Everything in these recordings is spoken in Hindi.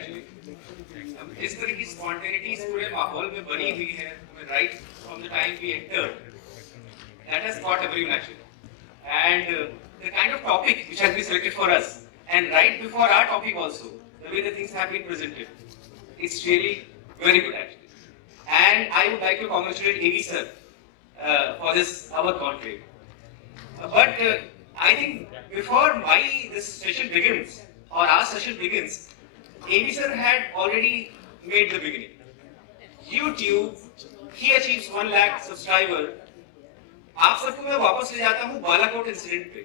एक्चुअली। इस तरह की स्पॉन्टेनिटी इस पूरे माहौल में बनी हुई है, right from the time we entered, that has caught everyone actually. And the kind of topic which has been selected for us, and right before our topic also, the way the things have been presented, it's really very good actually. And I would like to congratulate AV sir for this our conclave. But I think before this session begins, or our session begins, AV sir had already made the beginning. YouTube, he achieves 1 lakh subscriber. आप सबको मैं वापस ले जाता हूँ बालाकोट इंसिडेंट पे,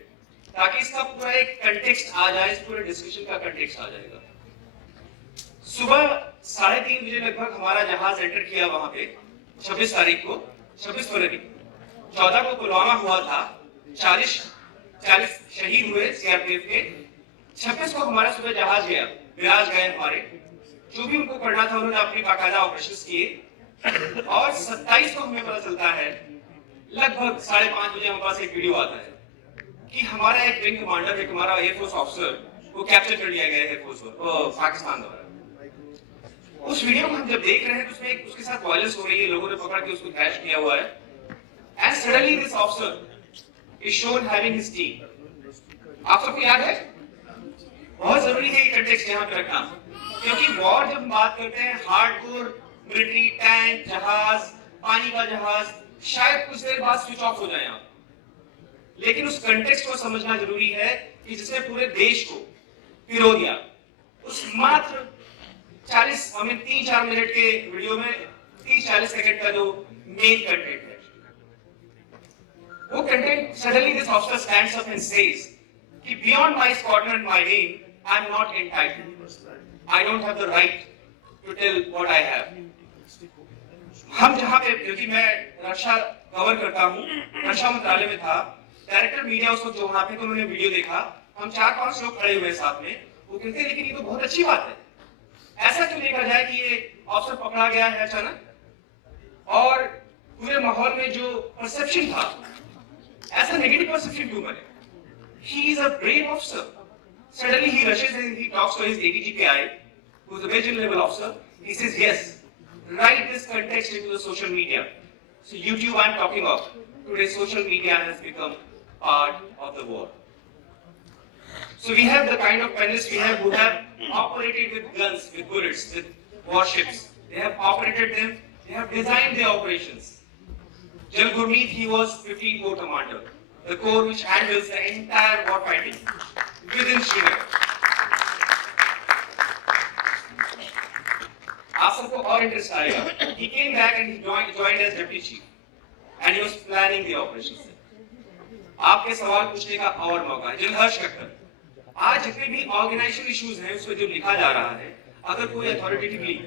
ताकि इसका पूरा एक कंटेक्स्ट आ जाए, इस पूरे डिस्कशन का कंटेक्स्ट आ जाएगा। सुबह 3:30 बजे लगभग हमारा जहाज एंटर किया वहां पे 26 तारीख को, 26 फरवरी। 14 को पुलवामा हुआ था, 40 शहीद हुए सीआरपीएफ के। 26 को हमारा सुबह जहाज गया, विराज गए हमारे, जो भी उनको करना था उन्होंने अपनी बाकायदा ऑपरेशंस किए। और 27 को हमें पता चलता है लगभग 5:30 बजे हमारे पास एक वीडियो आता है कि हमारा एक विंग कमांडर, एक हमारा एयरफोर्स ऑफिसर, वो कैप्चर कर लिया गया है एयरफोर्स पाकिस्तान द्वारा। उस वीडियो को हम जब देख रहे हैं तो उसमें उसके साथ वायलेंस हो रही है, लोगों ने पकड़ के उसको क्रैश किया हुआ है। And suddenly this officer is shown having his T. आप सबको याद है, बहुत जरूरी है ये कंटेक्स्ट यहाँ पे रखना, क्योंकि वॉर जब हम बात करते हैं हार्डकोर मिलिट्री, टैंक, जहाज, पानी का जहाज, शायद कुछ देर बाद स्विच ऑफ हो जाए आप, लेकिन उस कंटेक्स्ट को समझना जरूरी है कि जिसने पूरे देश को पिरो दिया। उस मात्र 3-4 मिनट के वीडियो में 30-40 सेकंड का जो मेन कंटेंट है, वो content suddenly this officer stands up and says कि beyond my squadron and my name I am not entitled, I don't have the right to tell what I have. हम जहां पे, क्योंकि मैं रक्षा कवर करता हूं, रक्षा मंत्रालय में था, डायरेक्टर मीडिया उस वक्त जो वहां पे, तो उन्होंने वीडियो देखा, हम 4-5 लोग खड़े हुए साथ में, वो कहते हैं लेकिन ये तो बहुत अच्छी बात है, ऐसा क्यों देखा जाए कि ये अफसर पकड़ा गया है अचानक, और पूरे माहौल में जो परसेप्शन था, ऐसा नेगेटिव परसेप्शन क्यों बने? He is a brave officer. Suddenly he rushes and he talks to his ADGPI, who is a major level officer. He says, yes, write this context into the social media. So YouTube I'm talking of. Today social media has become part of the war. So we have the kind of panelists we have who have operated with guns, with bullets, with warships. They have operated them, they have designed their operations. General Gurmeet, he was 15 Corps Commander, the corps which handles the entire war fighting within Srinagar. आप सबको और इंटरेस्ट आएगा। He came back and he joined as deputy chief, and he was planning the operations. आपके सवाल पूछने का और मौका है। जनरल हर्ष कक्कर, आज जितने भी ऑर्गेनाइजेशन इश्यूज हैं उसमें जो लिखा जा रहा है, अगर कोई अथॉरिटेटिवली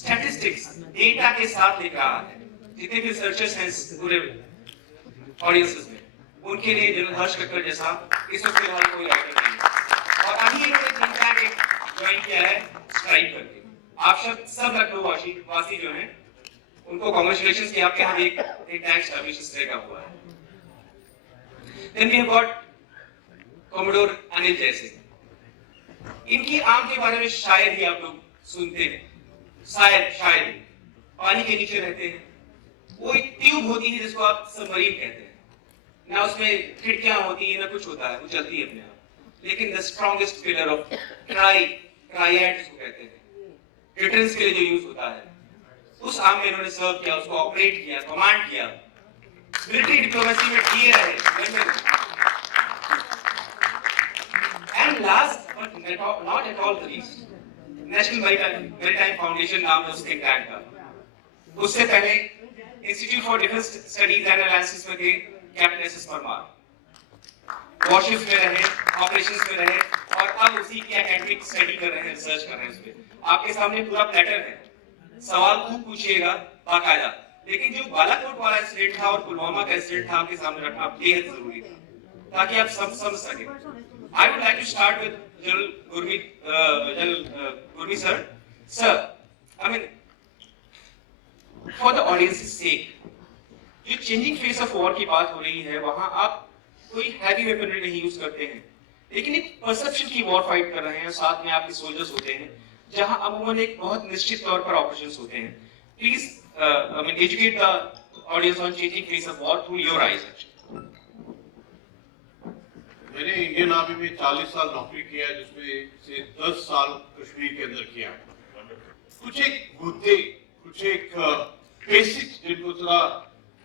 स्टैटिस्टिक्स डेटा के साथ लिख रहा है, जितने भी रिसर्चर्स हैं पूरे ऑडियंसेस में, उनके लिए जनरल हर्ष कक्कर जैसा इस वक्त फिलहाल कोई राइटर नहीं है। और अभी इन्होंने थिंक टैंक ज्वाइन किया है स्ट्राइक करके। आप सब लखनऊ वासी जो हैं उनको कांग्रेचुलेशंस कि आपके यहाँ एक टैंक स्टैब्लिश इस तरह का हुआ है। Then we have got commodore Anil जैसे, इनकी आम के बारे में शायद ही आप लोग सुनते हैं, शायद पानी के नीचे रहते हैं। वो एक ट्यूब होती है जिसको आप सबमरीन कहते हैं, ना उसमें खिड़कियां होती है ना कुछ होता है, वो चलती है अपने आप। लेकिन the strongest pillar of tried जिसको कहते हैं, डिफेंस के लिए जो यूज होता है, उस आर्म में इन्होंने सर्व किया, उसको ऑपरेट किया, कमांड किया, मिलिट्री डिप्लोमेसी में किए रहे। And last but not at all the least, national maritime foundation नाम है उस थिंक टैंक का। उससे पहले institute for defence studies and analysis में थे कैप्टन एस.एस. परमार, वॉरशिप्स में रहे, ऑपरेशंस में रहे, और अब उसी की एकेडमिक स्टडी कर रहे हैं, रिसर्च कर रहे हैं। उसमें आपके सामने पूरा प्लेटर है, सवाल खूब पूछिएगा बाकायदा। लेकिन जो बालाकोट वाला इंसिडेंट था और पुलवामा का इंसिडेंट था आपके सामने रखना बेहद जरूरी था, ताकि आप सब समझ सके। I would like to start with general Gurmeet sir. Sir, I mean for the audience sake, जो चेंजिंग फेस ऑफ वॉर की बात हो रही है, वहां आप कोई हैवी वेपनरी नहीं यूज करते हैं, लेकिन एक परसेप्शन की वॉर फाइट कर रहे हैं, साथ में आपके सोल्जर्स होते हैं जहां अमूमन एक बहुत निश्चित तौर पर ऑपरेशंस होते हैं. Please I mean educate the audience on changing face of war through your eyes. मैंने इंडियन आर्मी में 40 साल नौकरी किया है, जिसमें से 10 साल कश्मीर के अंदर किया है. कुछ एक मुद्दे, कुछ एक बेसिक्स जिनको थोड़ा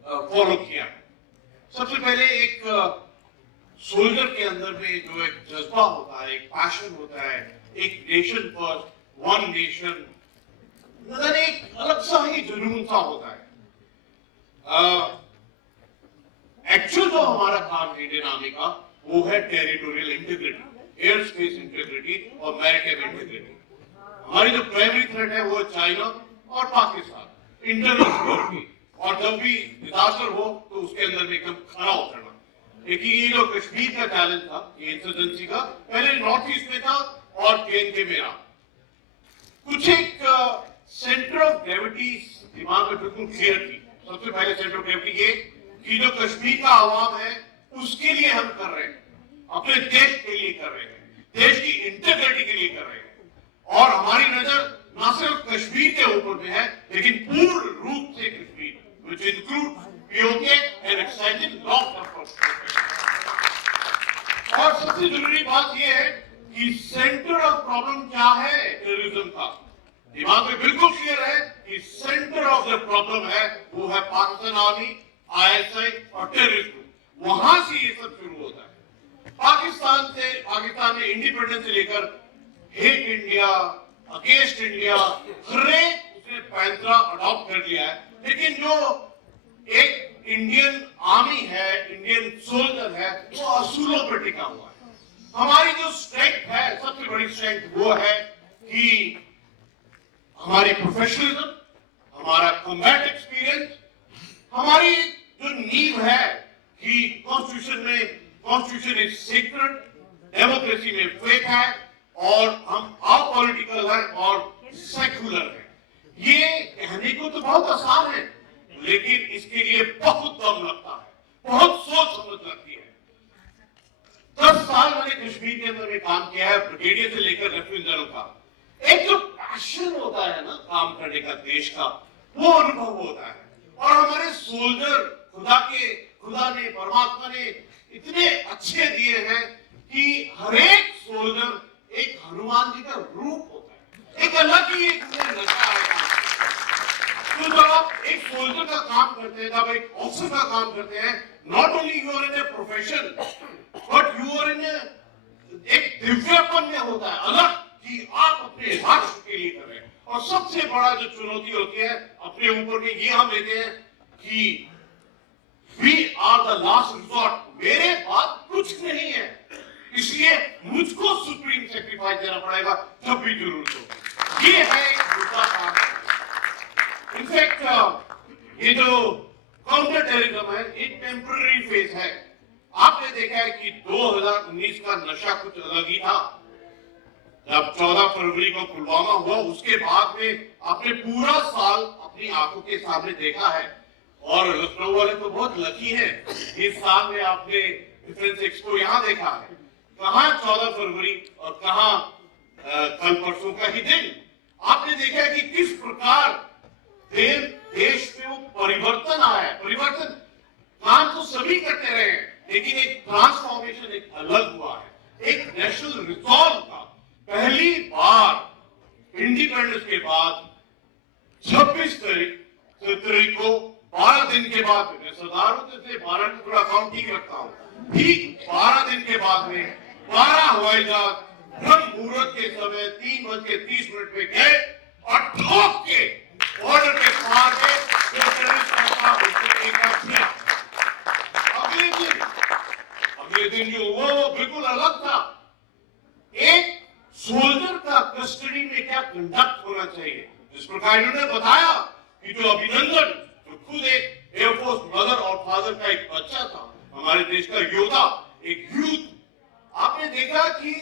फॉलो किया. सबसे पहले एक सोल्जर के अंदर में जो एक जज्बा होता है, एक पैशन होता है, एक नेशन फर्स्ट, वन नेशन, मतलब एक अलग सा ही जुनून सा होता है. एक्चुअल जो हमारा काम है इंडियन आर्मी का, वो है territorial integrity, air space integrity और मैरिटाइम इंटीग्रिटी. हमारी जो प्राइमरी थ्रेट है वो चाइना और पाकिस्तान, इंटरनल सिक्योरिटी, और जब भी डिजास्टर हो तो उसके अंदर में एकदम खड़ा उतरना. लेकिन ये जो कश्मीर का चैलेंज था, ये इंसर्जेंसी का, पहले नॉर्थ ईस्ट में था और के में रहा. कुछ एक सेंटर ऑफ ग्रेविटी दिमाग में बिल्कुल क्लियर थी. सबसे पहले सेंटर ऑफ ग्रेविटी ये कि जो कश्मीर का आवाम है उसके लिए हम कर रहे हैं, अपने देश के लिए कर रहे हैं, देश की इंटीग्रिटी के लिए कर रहे हैं. और हमारी नजर न सिर्फ कश्मीर के ऊपर में है, लेकिन पूर्ण रूप से Kashmir, which includes POK and extending long-term perspective. और सबसे जरूरी बात यह है कि सेंटर ऑफ प्रॉब्लम क्या है टेररिज्म का, दिमाग में बिल्कुल क्लियर है कि सेंटर ऑफ द प्रॉब्लम है वो है पाकिस्तान आर्मी, ISI और टेररिज्म. वहां से ये सब शुरू होता है. पाकिस्तान ने इंडिपेंडेंस से लेकर हेट इंडिया, अगेंस्ट इंडिया, हर एक उसने पैंतरा अडॉप्ट कर लिया है. लेकिन जो एक इंडियन आर्मी है, इंडियन सोल्जर है, वो असूलों पर टिका हुआ है. हमारी जो स्ट्रेंथ है, सबसे बड़ी स्ट्रेंथ वो है कि हमारी प्रोफेशनलिज्म, हमारा कॉम्बैट एक्सपीरियंस, हमारी जो नींव है कि कॉन्स्टिट्यूशन इज सीक्रेट, डेमोक्रेसी में फेथ है और हम अपॉलिटिकल है और सेक्युलर है. ये कहने को तो बहुत आसान है, लेकिन इसके लिए बहुत दम लगता है, बहुत सोच समझ लगती है. 10 साल मैंने कश्मीर के अंदर में काम किया है, ब्रिगेडियर से लेकर लेफ्टिनेंट जनरल का. एक जो पैशन होता है ना काम करने का, देश का, वो अनुभव होता है. और हमारे सोल्जर खुदा ने, परमात्मा ने इतने अच्छे दिए हैं कि हर एक सोल्जर एक हनुमान जी का रूप होता है, एक अलग ही एक नशा आएगा. तो जब आप एक सोल्जर का काम करते हैं, जब एक ऑफिसर का काम करते हैं, not only you are in a profession, but you are in एक दिव्यपन में होता है अलग, कि आप अपने राष्ट्र के लिए कर रहे हैं. और सबसे बड़ा जो चुनौती होती है अपने ऊपर में, ये हम लेते हैं कि we are the last resort, मेरे बाद कुछ नहीं है, इसलिए मुझको सुप्रीम सेक्रीफाइस देना पड़ेगा जब भी जरूरत हो. ये है एक दूसरा काम. इनफैक्ट ये जो काउंटर टेररिज्म है, ये टेम्पररी फेज है. आपने देखा है कि 2019 का नशा कुछ अलग ही था. जब 14 फरवरी को पुलवामा हुआ, उसके बाद में आपने पूरा साल अपनी आंखों के सामने देखा है. और लखनऊ वाले तो बहुत लकी हैं, इस साल में आपने डिफेंस एक्सपो यहाँ देखा है. कहाँ 14 फरवरी और कहाँ कल परसों का ही दिन. आपने देखा है कि किस प्रकार देश में वो परिवर्तन आया है. परिवर्तन काम तो सभी करते रहे हैं, लेकिन एक ट्रांसफॉर्मेशन एक अलग हुआ है. एक नेशनल रिजॉल्व था. पहली बार इंडिपेंडेंस के बाद 26 तारीख को 12 दिन के बाद, मैं सरदार होते थे 12 को थोड़ा अकाउंट ठीक रखता हूँ, ठीक 12 दिन के बाद में 12 हवाई जहाज ब्रह्म मुहूर्त के समय 3:30 पे गए और ठोक के बॉर्डर के पार के अगले दिन जो हुआ वो बिल्कुल अलग था. एक सोल्जर का कस्टडी में क्या कंडक्ट होना चाहिए, जिस प्रकार इन्होंने बताया कि जो अभिनंदन, जो खुद एक एयरफोर्स मदर और फादर का एक बच्चा था, हमारे देश का योद्धा, एक यूथ, आपने देखा कि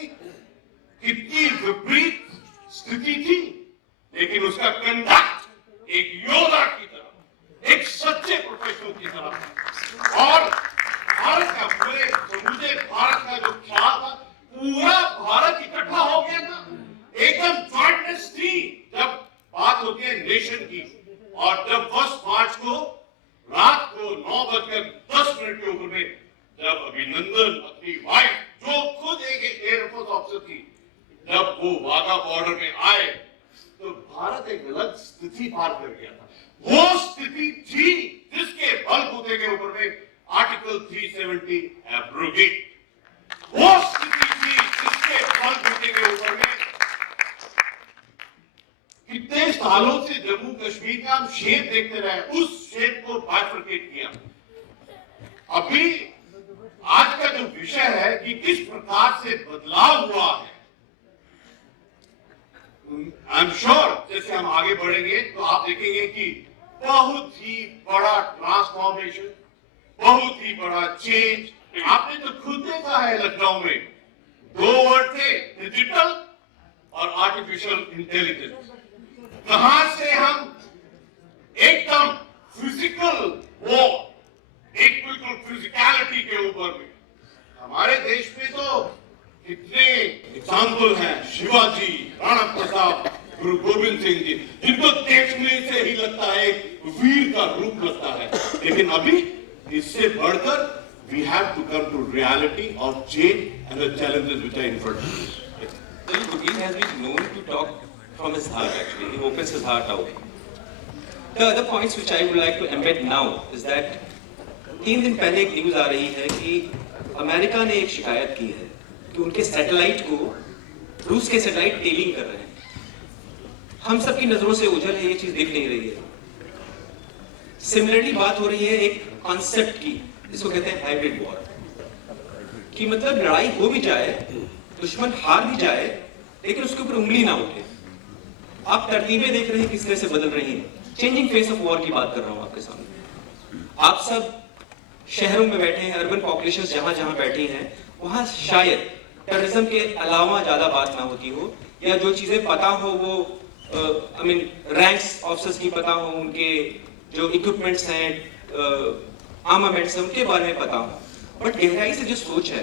कितनी विपरीत स्थिति थी, लेकिन उसका कंडक्ट एक योद्धा की तरह, एक सच्चे प्रोफेशनल की तरह. और भारत का पूरे समूचे भारत का जो ख्याल था, पूरा भारत इकट्ठा हो गया था, एकदम जॉइंटनेस थी. इनॉग्रेशन की, और जब 1 मार्च को रात को 9:10 के ऊपर में जब अभिनंदन अपनी वाइफ, जो खुद एक एयरफोर्स ऑफिसर थी, जब वो वाघा बॉर्डर में आए, तो भारत एक अलग स्थिति पार कर गया था। वो स्थिति थी जिसके बलबूते के ऊपर में आर्टिकल 370 एब्रोगेट, वो स्थिति थी जिसके बलबूते के ऊपर में कितने सालों से जम्मू कश्मीर का हम शेप देखते रहे, उस शेप को बाइफरकेट किया। अभी आज का जो विषय है कि किस प्रकार से बदलाव हुआ है, आई एम श्योर जैसे हम आगे बढ़ेंगे तो आप देखेंगे कि बहुत ही बड़ा ट्रांसफॉर्मेशन, बहुत ही बड़ा चेंज आपने तो खुद देखा है। लखनऊ में 2 वर्ड थे, डिजिटल और आर्टिफिशियल इंटेलिजेंस। कहां से हम एकदम फिजिकल वॉर, एक बिल्कुल फिजिकलिटी के ऊपर में, हमारे देश में तो कितने एग्जाम्पल हैं, शिवाजी, राणा प्रताप, गुरु गोविंद सिंह जी, जिनको देखने से ही लगता है वीर का रूप लगता है। लेकिन अभी इससे बढ़कर we have to come to reality of change and the challenges which are in front of us. Gugeen has been known to talk from his heart actually. He opens his heart out. The other points which I would like to embed now is that 3 दिन पहले एक न्यूज आ रही है कि अमेरिका ने एक शिकायत की है कि उनके सैटेलाइट को रूस के सैटेलाइट टेलिंग कर रहे हैं। हम सब की नजरों से ओझल है, ये चीज दिख नहीं रही है। सिमिलरली बात हो रही है एक कॉन्सेप्ट की, जिसको कहते हैं हाइब्रिड वॉर, कि मतलब लड़ाई हो भी जाए, दुश्मन हार भी जाए, लेकिन उसके ऊपर उंगली ना उठे। आप तरतीबें देख रहे हैं किस तरह से बदल रही हैं। चेंजिंग फेस ऑफ वॉर की बात कर रहा हूं आपके सामने। आप सब शहरों में बैठे हैं, अर्बन पॉपुलेशन जहां जहां बैठी हैं, वहां शायद टेररिज्म के अलावा ज्यादा बात ना होती हो, या जो चीजें पता हो वो रैंक्स ऑफिसर्स की पता हो, उनके जो इक्विपमेंट्स हैं, आर्मामेंट्स हैं, उनके बारे में पता हो, बट गहराई से जो सोच है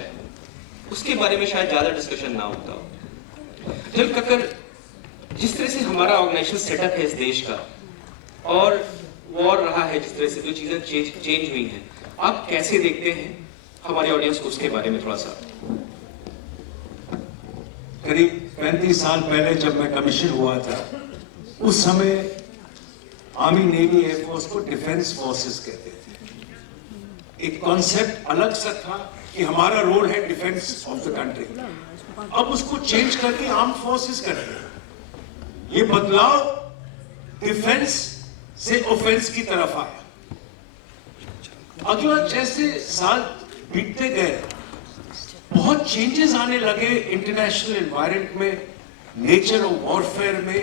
उसके बारे में शायद ज्यादा डिस्कशन ना होता हो। जल कक्कर, जिस तरह से हमारा ऑर्गेनाइजेशन सेटअप है इस देश का, और वॉर रहा है, जिस तरह से जो चीजें चेंज हुई हैं, आप कैसे देखते हैं हमारे ऑडियंस को, उसके बारे में थोड़ा सा। करीब 35 साल पहले जब मैं कमीशन हुआ था, उस समय आर्मी, नेवी, एयरफोर्स को डिफेंस फोर्सेस कहते थे। एक कॉन्सेप्ट अलग सा था कि हमारा रोल है डिफेंस ऑफ द कंट्री। अब उसको चेंज करके आर्म फोर्सेस कर रहे हैं। ये बदलाव डिफेंस से ऑफेंस की तरफ आया। अगला जैसे साल बीतते गए, बहुत चेंजेस आने लगे इंटरनेशनल एनवायरनमेंट में, नेचर ऑफ वॉरफेयर में,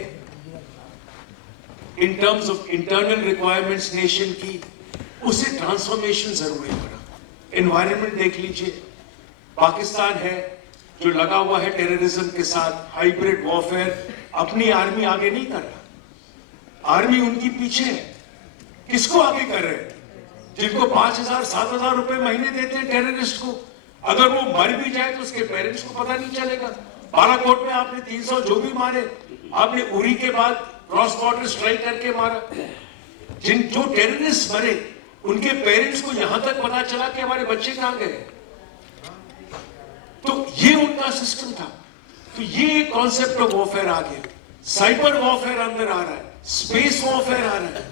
in terms of internal requirements nation की, उसे ट्रांसफॉर्मेशन जरूरी पड़ा। एनवायरनमेंट देख लीजिए, पाकिस्तान है जो लगा हुआ है टेररिज्म के साथ, हाइब्रिड वॉरफेयर, अपनी आर्मी आगे नहीं कर रहा, आर्मी उनकी पीछे है। किसको आगे कर रहे हैं? जिनको 5,000-7,000 रुपए महीने देते हैं टेररिस्ट को। अगर वो मर भी जाए तो उसके पेरेंट्स को पता नहीं चलेगा। बालाकोट में आपने 300 जो भी मारे, आपने उरी के बाद क्रॉस बॉर्डर स्ट्राइक करके मारा। जो टेररिस्ट मरे, उनके पेरेंट्स को यहां तक पता चला कि हमारे बच्चे कहां गए। तो ये उनका सिस्टम था। तो ये कॉन्सेप्ट ऑफ वॉरफेयर आ गया। साइबर वॉरफेयर अंदर आ रहा है, स्पेस वॉरफेयर आ रहा है,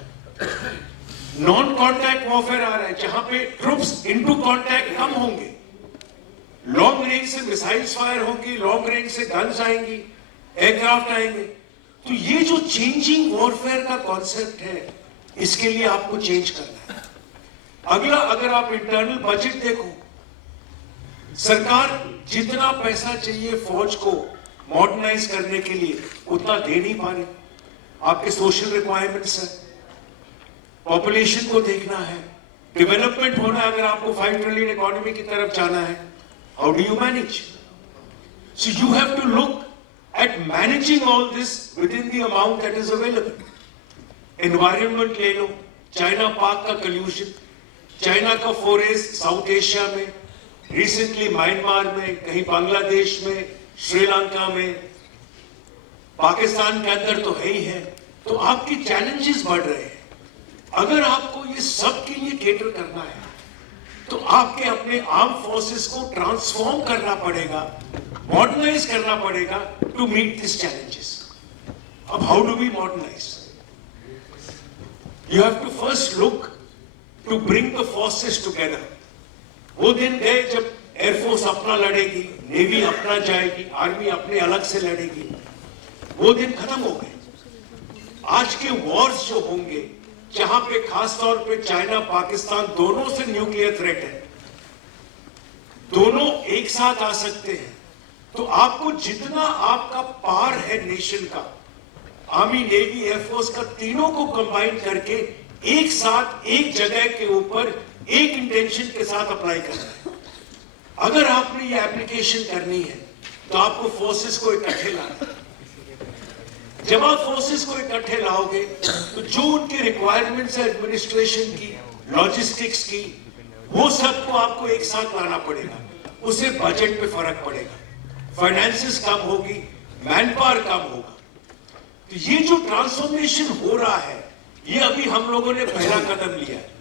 नॉन कॉन्टैक्ट वॉरफेयर आ रहा है, जहां पे ट्रूप्स इनटू कॉन्टैक्ट कम होंगे, लॉन्ग रेंज से मिसाइल्स फायर होंगी, लॉन्ग रेंज से गन्स आएंगी, एयरक्राफ्ट आएंगे। तो ये जो चेंजिंग वॉरफेयर का कॉन्सेप्ट है, इसके लिए आपको चेंज करना है। अगला, अगर आप इंटरनल बजट देखो, सरकार जितना पैसा चाहिए फौज को मॉडर्नाइज करने के लिए उतना दे नहीं पा रही। आपके सोशल रिक्वायरमेंट्स है, पॉपुलेशन को देखना है, डेवलपमेंट होना है। अगर आपको 5 ट्रिलियन इकोनॉमी की तरफ जाना है, how do you manage? So you have to look at managing all this within the amount that is available. Environment ले लो, चाइना पाक का कल्यूशन, चाइना का फोरेज साउथ एशिया में, रिसेंटली म्यांमार में, कहीं बांग्लादेश में, श्रीलंका में, पाकिस्तान के अंदर तो है ही है, तो आपके चैलेंजेस बढ़ रहे हैं। अगर आपको ये सब के लिए केटर करना है तो आपके अपने आर्म फोर्सेस को ट्रांसफॉर्म करना पड़ेगा, मॉडर्नाइज करना पड़ेगा टू मीट दिस चैलेंजेस। अब how do we modernise? You have to first look to bring the forces together. वो दिन गए जब एयरफोर्स अपना लड़ेगी, नेवी अपना जाएगी, आर्मी अपने अलग से लड़ेगी। वो दिन खत्म हो गए। आज के वॉर्स जो होंगे, जहां पे खास तौर पे चाइना पाकिस्तान दोनों से न्यूक्लियर थ्रेट है, दोनों एक साथ आ सकते हैं, तो आपको जितना आपका पार है नेशन का, आर्मी नेवी एयरफोर्स का, तीनों को कंबाइन करके एक साथ एक जगह के ऊपर एक इंटेंशन के साथ अप्लाई करना है। अगर आपने ये एप्लीकेशन करनी है तो आपको फोर्सेस को इकट्ठे लाना है। जब आप फोर्सेस को इकट्ठे लाओगे तो जो उनकी रिक्वायरमेंट्स है एडमिनिस्ट्रेशन की, लॉजिस्टिक्स की, वो सबको आपको एक साथ लाना पड़ेगा। उससे बजट पे फर्क पड़ेगा, फाइनेंसेस कम होगी, मैन पावर कम होगा। तो ये जो ट्रांसफॉर्मेशन हो रहा है, ये अभी हम लोगों ने पहला कदम लिया है।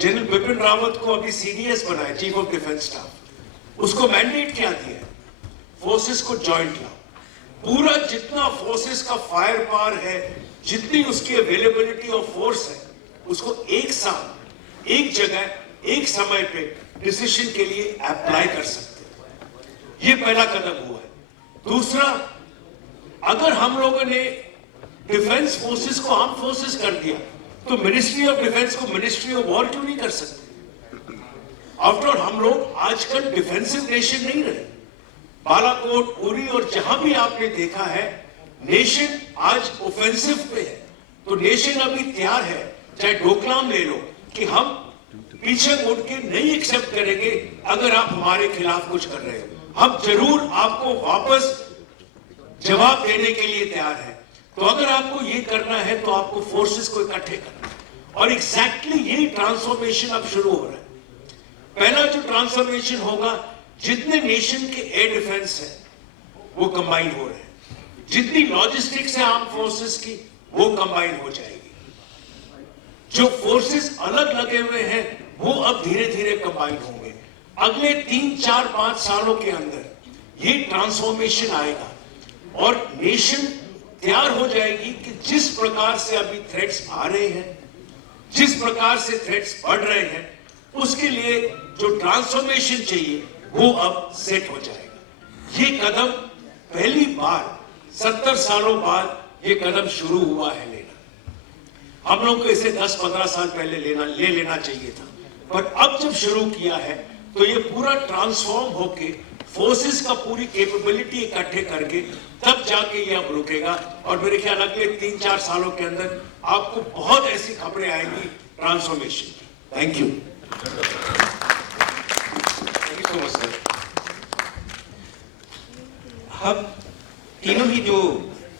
जनरल बिपिन रावत को अभी सीडीएस बनाया, चीफ ऑफ डिफेंस स्टाफ। उसको मैंडेट क्या दिया है? फोर्सेस को जॉइंट लाओ। पूरा जितना फोर्सेस का फायर पावर है, जितनी उसकी अवेलेबिलिटी ऑफ फोर्स है, उसको एक साथ एक जगह एक समय पे डिसीजन के लिए अप्लाई कर सकते हैं। ये पहला कदम हुआ है। दूसरा, अगर हम लोगों ने डिफेंस फोर्सेस को आर्म फोर्सेस कर दिया तो मिनिस्ट्री ऑफ डिफेंस को मिनिस्ट्री ऑफ वॉर क्यों नहीं कर सकते? आफ्टर ऑल हम लोग आजकल डिफेंसिव नेशन नहीं रहे। बालाकोट, उरी और जहां भी आपने देखा है, नेशन आज ऑफेंसिव पे है। तो नेशन अभी तैयार है, चाहे डोकलाम ले लो, कि हम पीछे मुड़ के नहीं एक्सेप्ट करेंगे अगर आप हमारे खिलाफ कुछ कर रहे हो। हम जरूर आपको वापस जवाब देने के लिए तैयार है। तो अगर आपको ये करना है तो आपको फोर्सेस को इकट्ठे करना है, और एग्जैक्टली यही ट्रांसफॉर्मेशन अब शुरू हो रहा है। पहला जो ट्रांसफॉर्मेशन होगा, जितने नेशन के एयर डिफेंस है वो कंबाइन हो रहे हैं, जितनी लॉजिस्टिक्स है आर्म फोर्सेस की वो कंबाइन हो जाएगी, जो फोर्सेस अलग लगे हुए हैं वो अब धीरे धीरे कंबाइन होंगे। अगले 3, 4, 5 सालों के अंदर ये ट्रांसफॉर्मेशन आएगा और नेशन तैयार हो जाएगी कि जिस प्रकार से अभी थ्रेट्स आ रहे हैं, जिस प्रकार से थ्रेट्स बढ़ रहे हैं, उसके लिए जो ट्रांसफॉर्मेशन चाहिए वो अब सेट हो जाएगा। ये कदम पहली बार 70 सालों बाद ये कदम शुरू हुआ है लेना। हम लोग को इसे 10-15 साल पहले ले लेना चाहिए था, पर अब जब शुरू किया है तो ये पूरा ट्रांसफॉर्म होके फोर्सेस का पूरी कैपेबिलिटी इकट्ठे करके तब जाके ये अब रुकेगा। और मेरे ख्याल अगले 3-4 सालों के अंदर आपको बहुत ऐसी खबरें आएंगी ट्रांसफॉर्मेशन की। Thank you. So much sir. हम तीनों ही जो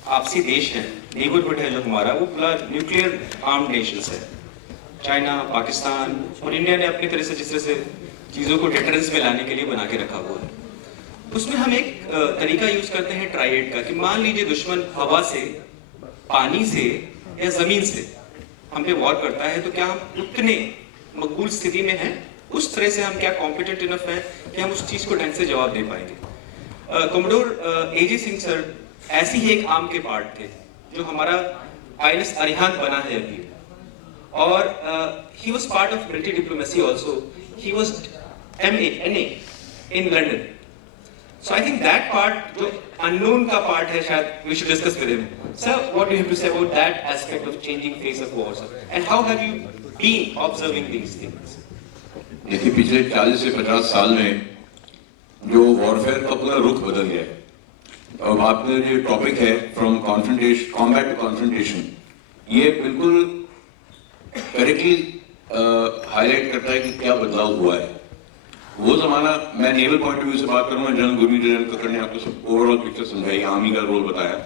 आपसी देश हैं, नेबरहुड है जो हमारा, वो पूरा न्यूक्लियर आर्म्ड नेशंस है। चाइना, पाकिस्तान और इंडिया ने अपनी तरह से जिस तरह से चीज़ों को डिटरेंस में लाने के लिए बना के रखा हुआ है, उसमें हम एक तरीका यूज करते हैं ट्राइएड का, कि मान लीजिए दुश्मन हवा से, पानी से या जमीन से हम पे वॉर करता है, तो क्या हम उतने मकबूल स्थिति में हैं, उस तरह से हम क्या कॉम्पिटेंट इनफ हैं कि हम उस चीज को ढंग से जवाब दे पाएंगे। कमोडोर एजी सिंह सर ऐसी ही एक आर्म के पार्ट थे जो हमारा आईएनएस अरिहंत बना है अभी, और he was part of military diplomacy also. He was NA in London. So I think that part, जो unknown का part है, शायद we should discuss with him. Sir, what do you have to say about that aspect of changing face of war, sir? And how have you been observing these things? देखिए, पिछले 40 से 50 साल में जो वॉरफेयर का पूरा रुख बदल गया है, और आपका जो टॉपिक है from confrontation, combat to confrontation, ये बिल्कुल करेक्टली हाईलाइट करता है कि क्या बदलाव हुआ है। वो जमाना, मैं नेवल पॉइंट ऑफ व्यू से बात करूंगा, जनरल गुरमीत जनरल कक्कड़ ने आपको सब ओवरऑल पिक्चर समझाई, आर्मी का रोल बताया।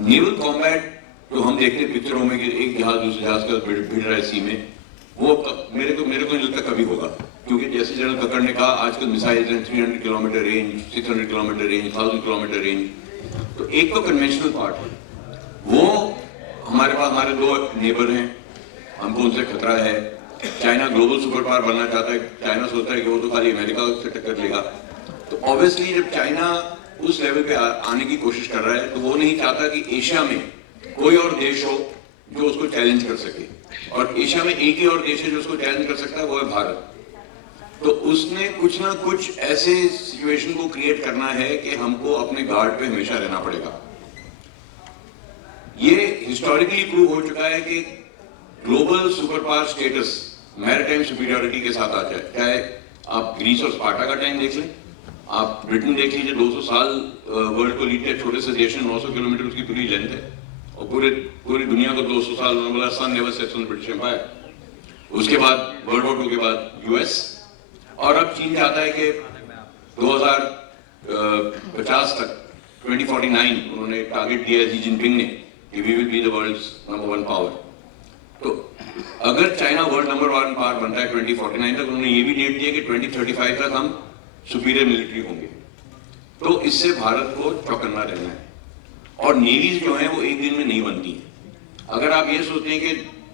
नेवल कॉम्बैट जो हम देखते हैं पिक्चरों में कि एक जहाज दूसरे जहाज का भिड़ रहा है सी में, वो मेरे को नहीं लगता कभी होगा, क्योंकि जैसे जनरल कक्कड़ ने कहा, आजकल मिसाइल हैं 300 kilometre range, 600 kilometre range, 1000 kilometre range. तो एक तो कन्वेंशनल पार्ट है, वो हमारे पास हमारे दो नेबर हैं, हमको उनसे खतरा है। चाइना ग्लोबल सुपर पावर बनना चाहता है, चाइना सोचता है कि वो तो खाली अमेरिका से टक्कर लेगा। तो ऑब्वियसली जब चाइना उस लेवल पे आने की कोशिश कर रहा है तो वो नहीं चाहता कि एशिया में कोई और देश हो जो उसको चैलेंज कर सके, और एशिया में एक ही और देश है जो उसको चैलेंज कर सकता है, वो है भारत। तो उसने कुछ ना कुछ ऐसे सिचुएशन को क्रिएट करना है कि हमको अपने गार्ड पे हमेशा रहना पड़ेगा। ये हिस्टोरिकली प्रूव हो चुका है कि global super power status maritime superiority के साथ आ जाए। चाहे आप ग्रीस और स्पार्टा का टाइम देख लें, आप ब्रिटेन देख लीजिए, 200 साल वर्ल्ड को लीड किया, छोटे से देश है, 900 किलोमीटर उसकी पूरी लेंथ है, और पूरी दुनिया को 200 साल बोला sun never sets on British Empire. उसके बाद वर्ल्ड वॉर 2 के बाद यूएस, और अब चीन चाहता है कि 2050 तक 2049 उन्होंने टारगेट दिया जी जिनपिंग ने कि we will be the world's number 1 power. तो अगर चाइना वर्ल्ड नंबर 1 पावर बनता है 2049 तक, उन्होंने ये भी डेट दिया कि 2035 तक हम सुपीरियर मिलिट्री होंगे। तो इससे भारत को चौकन्ना रहना है, और नेवीज जो है वो एक दिन में नहीं बनती है। अगर आप ये सोचते हैं कि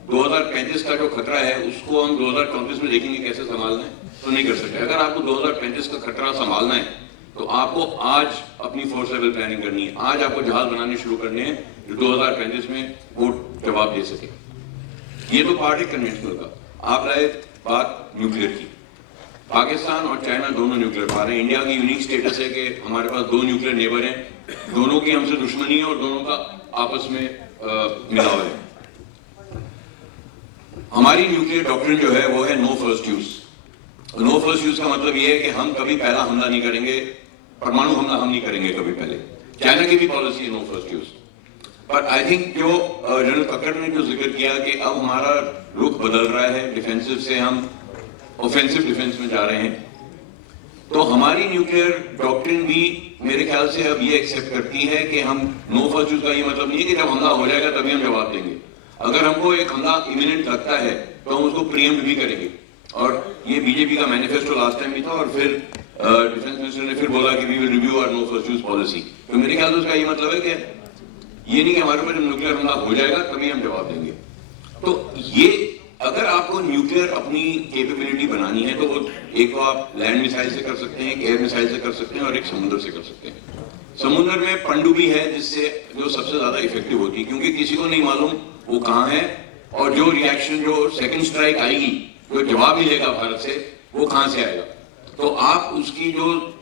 2035 का जो खतरा है उसको हम 2034 में देखेंगे कैसे संभालना है, तो नहीं कर सकते। अगर आपको 2035 का खतरा संभालना है तो आपको आज अपनी फोर्स लेवल प्लानिंग करनी है, आज आपको जहाज बनाने शुरू करने हैं जो 2035 में वो जवाब दे सके। ये तो पार्ट है कन्वेंशनल का। आप लाए बात न्यूक्लियर की, पाकिस्तान और चाइना दोनों न्यूक्लियर पावर है। इंडिया की यूनिक स्टेटस है कि हमारे पास 2 न्यूक्लियर नेबर हैं, दोनों की हमसे दुश्मनी है और दोनों का आपस में मिलाव है। हमारी न्यूक्लियर डॉक्ट्रिन जो है वो है no first use. No first use का मतलब ये है कि हम कभी पहला हमला नहीं करेंगे, परमाणु हमला हम नहीं करेंगे कभी पहले। चाइना की भी पॉलिसी है नो फर्स्ट यूज। पर आई थिंक जो जनरल कक्कड़ ने जो जिक्र किया कि अब हमारा रुख बदल रहा है, डिफेंसिव से हम ऑफेंसिव डिफेंस में जा रहे हैं, तो हमारी न्यूक्लियर डॉक्ट्रिन भी मेरे ख्याल से अब ये एक्सेप्ट करती है कि हम नो फर्स्ट यूज का ये मतलब नहीं है कि जब हमला हो जाएगा तभी हम जवाब देंगे। अगर हमको एक हमला इमिनेंट लगता है तो हम उसको प्रीएम्प्ट भी करेंगे, और ये बीजेपी का मैनिफेस्टो लास्ट टाइम भी था, और फिर डिफेंस मिनिस्टर ने फिर बोला कि we will review our no first use policy. तो मेरे ख्याल से उसका ये मतलब है कि ये नहीं कि हमारे ऊपर जब न्यूक्लियर हमला हो जाएगा तभी हम जवाब देंगे। तो ये अगर आपको न्यूक्लियर अपनी कैपेबिलिटी बनानी है तो वो एक तो आप लैंड मिसाइल से कर सकते हैं, एक एयर मिसाइल से कर सकते हैं, और एक समुद्र से कर सकते हैं। समुद्र में पनडुब्बी है जिससे जो सबसे ज्यादा इफेक्टिव होती है, क्योंकि किसी को नहीं मालूम वो कहाँ है, और जो रिएक्शन जो सेकंड स्ट्राइक आएगी, जो जवाब मिलेगा भारत से, वो कहां से आएगा। तो आप उसकी जो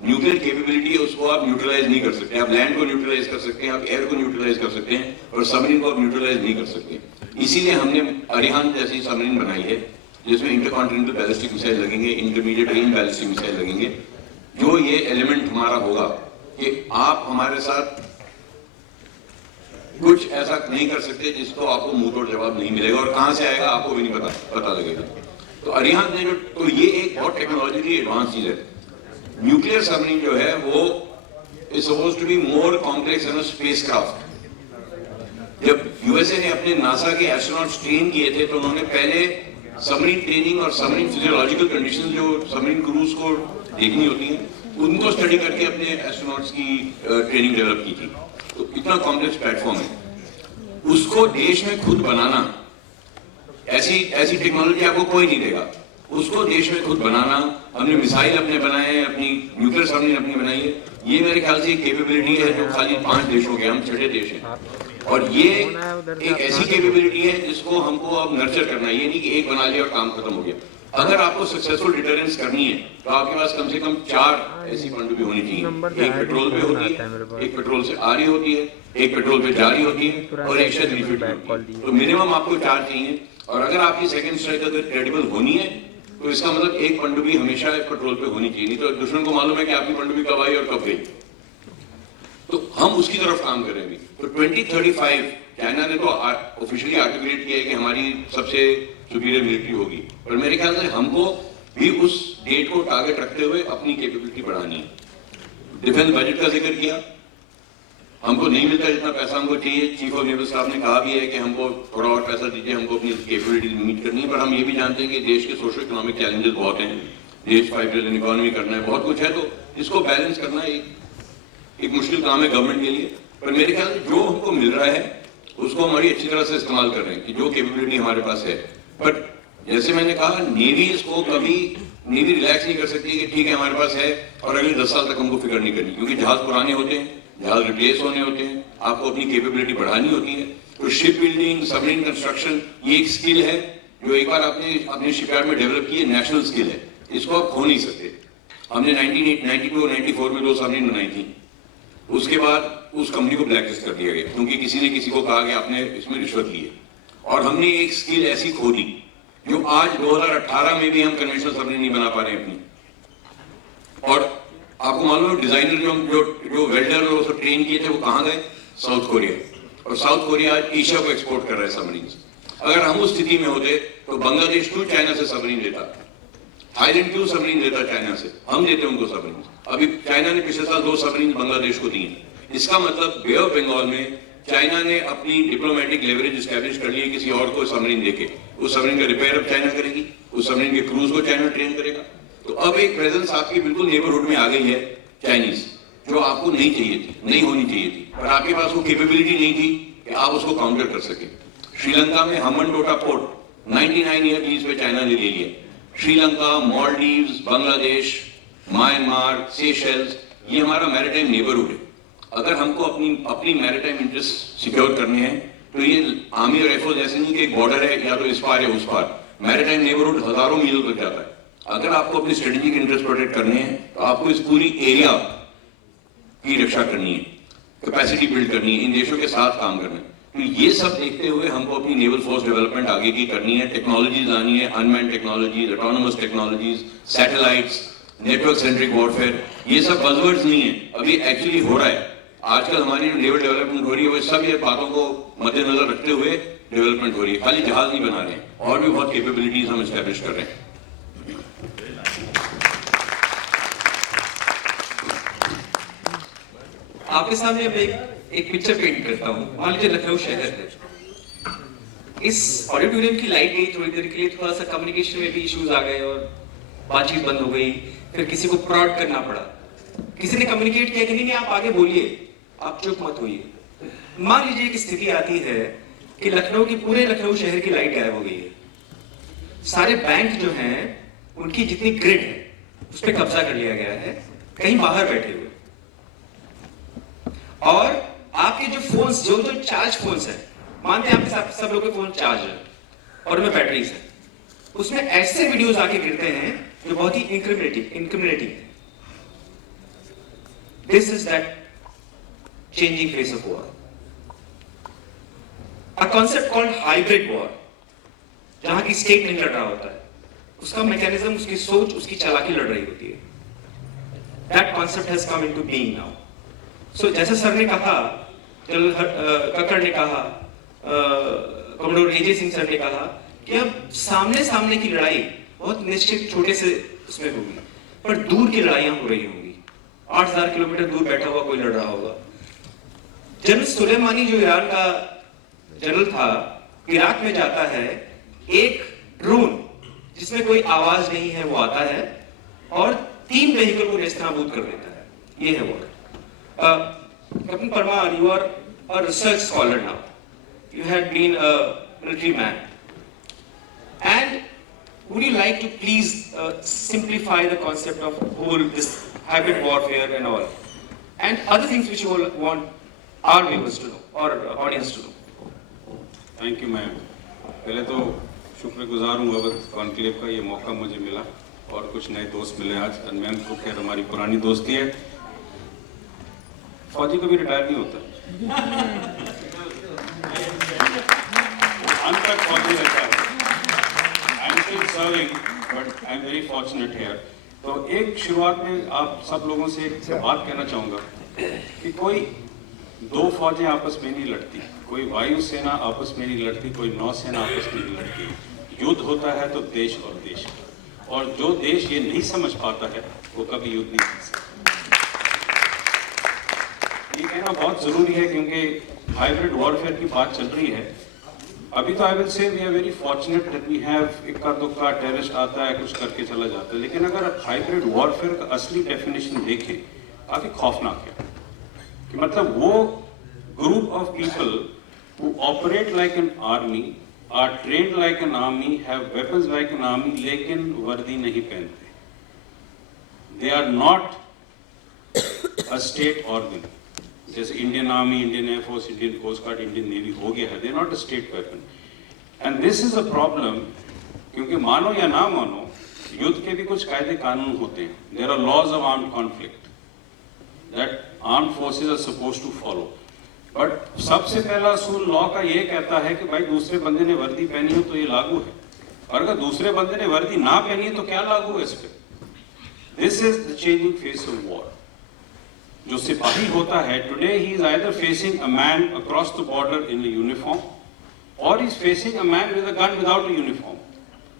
न्यूक्लियर कैपेबिलिटी है उसको आप न्यूट्रलाइज नहीं कर सकते। आप लैंड को न्यूट्रलाइज कर सकते हैं, आप एयर को न्यूट्रलाइज कर सकते हैं, और सबमरीन को आप न्यूट्रलाइज नहीं कर सकते। इसीलिए हमने अरिहंत जैसी सबमरीन बनाई है जिसमें इंटरकॉन्टिनेंटल बैलिस्टिक मिसाइल लगेंगे, इंटरमीडिएट रेंज बैलिस्टिक मिसाइल लगेंगे। जो ये एलिमेंट हमारा होगा कि आप हमारे साथ कुछ ऐसा नहीं कर सकते जिसको आपको मुंह तोड़ जवाब नहीं मिलेगा, और कहां से आएगा आपको भी नहीं पता लगेगा। तो अरिहंत ने तो ये एक बहुत टेक्नोलॉजिकली एडवांस चीज है। न्यूक्लियर सबमरीन जो है वो is supposed to be more complex an spacecraft. जब यूएसए ने अपने नासा के एस्ट्रोनॉट्स ट्रेन किए थे तो उन्होंने पहले सबमरीन ट्रेनिंग और सबमरीन फिजियोलॉजिकल कंडीशंस जो सबमरीन क्रूज को देखनी होती हैं उनको स्टडी करके अपने एस्ट्रोनॉट्स की ट्रेनिंग डेवलप की थी। तो इतना कॉम्प्लेक्स प्लेटफॉर्म है, उसको देश में खुद बनाना, ऐसी टेक्नोलॉजी आपको कोई नहीं देगा। उसको देश में खुद बनाना, हमने मिसाइल अपने बनाए हैं, अपनी न्यूक्लियर सबमरीन अपनी बनाई है। ये मेरे ख्याल से एक कैपेबिलिटी है जो खाली 5 देशों के, हम 6ठे देश हैं, और ये एक ऐसी कैपेबिलिटी है जिसको हमको अब नर्चर करना है। ये नहीं कि एक बना लिया और काम खत्म हो गया। अगर आपको सक्सेसफुल डिटरेंस करनी है तो आपके पास कम से कम 4 ऐसी पनडुब्बी होनी चाहिए। एक पेट्रोल पे होती है, एक पेट्रोल से आ रही होती है, एक पेट्रोल पे जा रही होती है, और एक शायद रिफिट होती है। तो मिनिमम आपको 4 चाहिए। और अगर आपकी सेकंड स्ट्राइक अगर क्रेडिबल होनी है तो इसका मतलब एक पनडुब्बी हमेशा एक पेट्रोल पे होनी चाहिए, नहीं तो दुश्मन को मालूम है कि आपकी पनडुब्बी कब आई और कब गई। तो हम उसकी तरफ काम करेंगे। तो 2035 चाइना ने तो ऑफिशियली आर्टिकुलेट किया है कि हमारी सबसे सुपीरियर मिलिट्री होगी, पर मेरे ख्याल से हमको भी उस डेट को टारगेट रखते हुए अपनी कैपेबिलिटी बढ़ानी है। डिफेंस बजट का जिक्र किया, हमको नहीं मिलता जितना पैसा हमको चाहिए। चीफ ऑफ नेवल स्टाफ ने कहा भी है कि हमको थोड़ा और पैसा दीजिए, हमको अपनी कैपेबिलिटी मीट करनी है। पर हम ये भी जानते हैं कि देश के सोशो इकोनॉमिक चैलेंजेस बहुत हैं, देश 5 ट्रिलियन इकोनॉमी करना है, बहुत कुछ है, तो इसको बैलेंस करना एक मुश्किल काम है गवर्नमेंट के लिए। पर मेरे ख्याल से जो हमको मिल रहा है उसको हम बड़ी अच्छी तरह से इस्तेमाल कर रहे हैं कि जो कैपेबिलिटी हमारे पास है। बट जैसे मैंने कहा, नेवी इसको कभी नेवी रिलैक्स नहीं कर सकती कि ठीक है हमारे पास है और अगले 10 साल तक हमको फिक्र नहीं करनी, क्योंकि जहाज पुराने होते हैं, जहाज रिप्लेस होने होते हैं, आपको अपनी कैपेबिलिटी बढ़ानी होती है। तो शिप बिल्डिंग, सबमरीन कंस्ट्रक्शन, ये एक स्किल है जो एक बार आपने अपने शिपयार्ड में डेवलप की है, नेशनल स्किल है, इसको आप खो नहीं सकते। हमने 1992 और 94 में 2 सबमरीन बनाई थी। उसके बाद उस कंपनी को ब्लैकलिस्ट कर दिया गया क्योंकि किसी ने किसी को कहा कि आपने इसमें रिश्वत ली है, और हमने एक स्किल ऐसी खो दी जो आज 2018 में भी हम कन्वेंशनल सबमरीन नहीं बना पा रहे हैं अपनी। और आपको मालूम है डिजाइनर जो वेल्डर वो सब ट्रेन किए थे वो कहाँ गए? South Korea. और साउथ कोरिया आज एशिया को एक्सपोर्ट कर रहा है सबमरीन। अगर हम उस स्थिति में होते तो बांग्लादेश क्यों चाइना से सबमरीन लेता, थाईलैंड क्यों सबमरीन लेता चाइना से? हम देते उनको सबमरीन। अभी चाइना ने पिछले साल 2 सबमरीन बांग्लादेश को दी हैं। इसका मतलब बे ऑफ बंगाल में चाइना ने अपनी डिप्लोमेटिक लेवरेज एस्टैब्लिश कर ली किसी और को सबमरीन देके। उस सबमरीन का रिपेयर अब चाइना करेगी, उस सबमरीन के क्रूज को चाइना ट्रेन करेगा। तो अब एक प्रेजेंस आपकी बिल्कुल नेबरहुड में आ गई है चाइनीज, जो आपको नहीं चाहिए थी, नहीं होनी चाहिए थी, और आपके पास वो कैपेबिलिटी नहीं थी कि आप उसको काउंटर कर सके। श्रीलंका में हम्बनटोटा पोर्ट 99 ईयर लीज पे चाइना ने ले लिया। श्रीलंका, मालदीव्स, बांग्लादेश, म्यांमार, सेशेल्स, ये हमारा मैरीटाइम नेबरहुड है। अगर हमको अपनी मैरीटाइम इंटरेस्ट सिक्योर करने हैं तो ये आर्मी और एयरफोर्स ऐसे नहीं कि एक बॉर्डर है या तो इस पार या उस पार। मैरीटाइम नेबरहुड हजारों मीलों तक जाता है। अगर आपको अपनी स्ट्रेटेजिक इंटरेस्ट प्रोटेक्ट करने हैं तो आपको इस पूरी एरिया की रक्षा करनी है, कैपेसिटी बिल्ड करनी है, इन देशों के साथ काम करना है। तो ये सब देखते हुए हमको अपनी नेवल फोर्स डेवलपमेंट आगे की करनी है, टेक्नोलॉजीज आनी है, unmanned technologies, autonomous technologies, satellites, network centric warfare, ये सब बज़वर्ड्स नहीं है, अभी एक्चुअली हो रहा है। आजकल हमारी जो नेवल डेवलपमेंट हो रही है वो सब ये बातों को मद्देनजर रखते हुए डेवलपमेंट हो रही है। खाली जहाज नहीं बना रहे हैं, और भी बहुत कैपेबिलिटीज हम एस्टैब्लिश कर रहे हैं। आपके सामने मैं एक पिक्चर पेंट करता हूँ। मान लीजिए लखनऊ शहर है, इस ऑडिटोरियम की लाइट गई थोड़ी देर के लिए, थोड़ा सा कम्युनिकेशन में भी इश्यूज आ गए और बातचीत बंद हो गई। फिर किसी को प्रॉड करना पड़ा, किसी ने कम्युनिकेट किया कि नहीं आप आगे बोलिए, आप चुप मत होइए। मान लीजिए एक स्थिति आती है कि पूरे लखनऊ शहर की लाइट गायब हो गई है, सारे बैंक जो हैं उनकी जितनी ग्रिड है उस पर कब्जा कर लिया गया है, कहीं बाहर बैठे हुए, और आपके जो फोन्स जो चार्ज फोन्स है, मानते हैं आपके सब लोगों के फोन चार्ज है और उनमें बैटरीज है, उसमें ऐसे वीडियोस आके गिरते हैं जो बहुत ही इंक्रिमिनेटिंग है। This is that changing face of war. A concept called hybrid war, जहां की स्टेट नहीं लड़ रहा होता है, उसका मैकेनिज्म, उसकी सोच, उसकी चालाकी लड़ रही होती है। That concept has come into being now. So जैसे सर ने कहा, जनरल कक्कड़ ने कहा, कमोडोर एजे सिंह सर ने कहा कि अब सामने की लड़ाई बहुत निश्चित छोटे से उसमें होगी, पर दूर की लड़ाइयां हो रही होंगी। 8000 किलोमीटर दूर बैठा हुआ कोई लड़ रहा होगा। जनरल सुलेमानी जो ईरान का जनरल था, इराक में जाता है, एक ड्रोन जिसमें कोई आवाज नहीं है वो आता है और 3 व्हीकल को नेस्तनाबूद कर देता है। ये है वो। Captain Parmar, you are a research scholar now, you have been a military man, and would you like to please simplify the concept of whole this hybrid warfare and all, and other things which you all want our viewers to know or audience to know? Thank you ma'am. पहले तो शुक्रगुजार हूँ अवध कॉन्क्लेव का, ये मौका मुझे मिला और कुछ नए दोस्त मिले आज। और मैम को खैर हमारी पुरानी दोस्ती है, फौजी कभी रिटायर नहीं होता, अंत तक फौजी रहता है। I am still serving but I am very fortunate here. तो एक शुरुआत में आप सब लोगों से एक बात कहना चाहूँगा कि कोई 2 फौजें आपस में नहीं लड़ती, कोई वायुसेना आपस में नहीं लड़ती, कोई नौसेना आपस में नहीं लड़ती। युद्ध होता है तो देश और देश, और जो देश ये नहीं समझ पाता है वो कभी युद्ध नहीं कर सकता। ये कहना बहुत जरूरी है क्योंकि हाइब्रिड वॉरफेयर की बात चल रही है। अभी तो I will say we are very fortunate that we have, इक्का दुक्का टेररिस्ट आता है, कुछ करके चला जाता है, लेकिन अगर आप हाइब्रिड वॉरफेयर का असली डेफिनेशन देखें, काफी खौफनाक है। कि मतलब वो group of people who operate like an army, are trained like an army, have weapons like an army, लेकिन वर्दी नहीं पहनते. They are not a state organ. जैसे Indian Army, Indian Air Force, Indian Coast Guard, Indian Navy हो गया है. They are not a state weapon. And this is a problem, क्योंकि मानो या ना मानो, युद्ध के भी कुछ कायदे कानून होते हैं. There are laws of armed conflict that armed forces are supposed to follow. But सबसे पहला असूल लॉ का ये कहता है कि भाई दूसरे बंदे ने वर्दी पहनी हो तो ये लागू है, और अगर दूसरे बंदे ने वर्दी ना पहनी है तो क्या लागू है इस पे? This is the changing face of war. जो सिपाही होता है, today he is either facing a man across the border in a uniform, or he is facing a man with a gun without a uniform.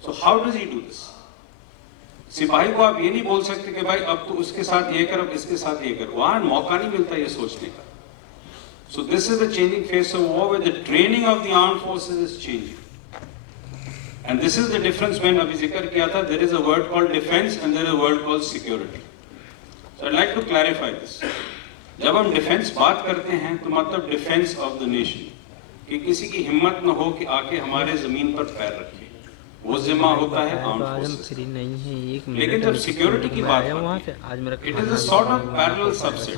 So how does he do this? सिपाही को आप ये नहीं बोल सकते कि भाई अब तो उसके साथ ये कर, अब इसके साथ ये कर. वहां मौका नहीं मिलता ये सोचने का. So this is the changing face of war, where the training of the armed forces is changing. And this is the difference when अभी जिक्र किया था, there is a word called defense and there is a word called security. So I'd like to clarify this. जब हम डिफेंस बात करते हैं तो मतलब डिफेंस ऑफ द नेशन, कि किसी की हिम्मत न हो कि आके हमारे जमीन पर पैर रखे, वो जिम्मा होता है आर्म्ड फोर्सेस. लेकिन जब सिक्योरिटी की बात आती है, it is a sort of parallel subset.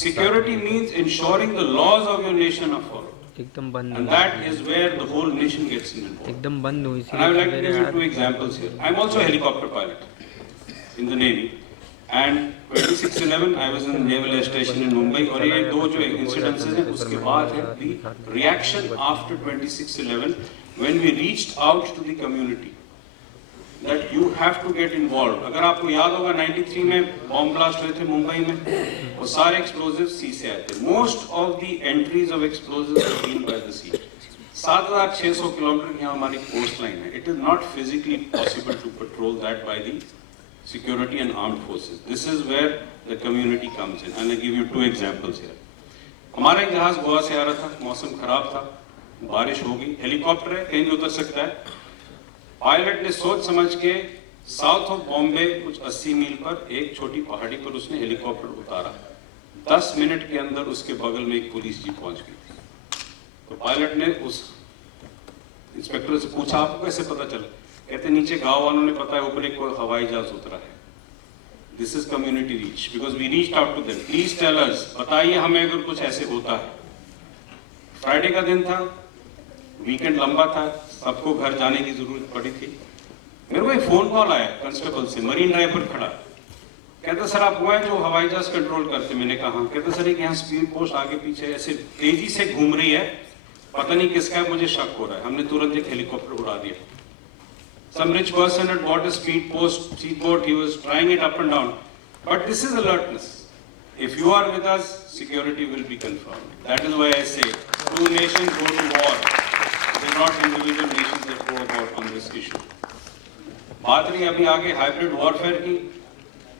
Security means ensuring the laws of your nation are followed, एकदम बंद, and that is where the whole nation gets involved. एकदम बंद हुई. And I would like to give you two examples here. I am also a helicopter pilot in the Navy, and 26/11 I was in the Naval Air Station in Mumbai, और ये दो जो incidences हैं उसके बाद है the reaction after 26/11 when we reached out to the community that you have to get involved. अगर आपको याद होगा 93 में बॉम्ब ब्लास्ट हुए थे मुंबई में, वो सारे explosives sea से आए थे. Most of the entries of explosives have been by the sea. 7,600 kilometre की हमारी कोस्ट लाइन है. It is not physically possible to patrol that by the security and armed forces. This is where the community comes in. And I give you two examples here. हमारा एक जहाज गोवा से आ रहा था, मौसम खराब था, बारिश हो गई, हेलीकॉप्टर है, कहीं भी उतर सकता है. पायलट ने सोच समझ के साउथ ऑफ बॉम्बे कुछ 80 मील पर एक छोटी पहाड़ी पर उसने हेलीकॉप्टर उतारा. 10 मिनट के अंदर उसके बगल में एक पुलिस जीप पहुंच गई थी. तो पायलट ने उस इंस्पेक्टर से पूछा, आपको कैसे पता चला? कहते नीचे गांव वालों ने पता है, ऊपर एक हवाई जहाज उतरा है. This is community reach, because we reached out to them. Please tell us, बताइए हमें अगर कुछ ऐसे होता है. फ्राइडे का दिन था, वीकेंड लंबा था, सबको घर जाने की जरूरत पड़ी थी. मेरे को एक फोन कॉल आया कांस्टेबल से, मरीन ड्राइव पर खड़ा. कहता सर आप वो हैं जो हवाई जहाज कंट्रोल करते? मैंने कहा. कहता सर एक यहाँ स्पीड पोस्ट आगे पीछे ऐसे तेजी से घूम रही है, पता नहीं किसका है, मुझे शक हो रहा है. हमने तुरंत एक हेलीकॉप्टर उड़ा दिया. Some rich person had bought a speedboat, he was trying it up and down. But this is alertness. If you are with us, security will be confirmed. That is why I say, two nations go to war. They are not individual nations that go about on this issue. बात रही अभी आगे हाइब्रिड वॉरफेयर की.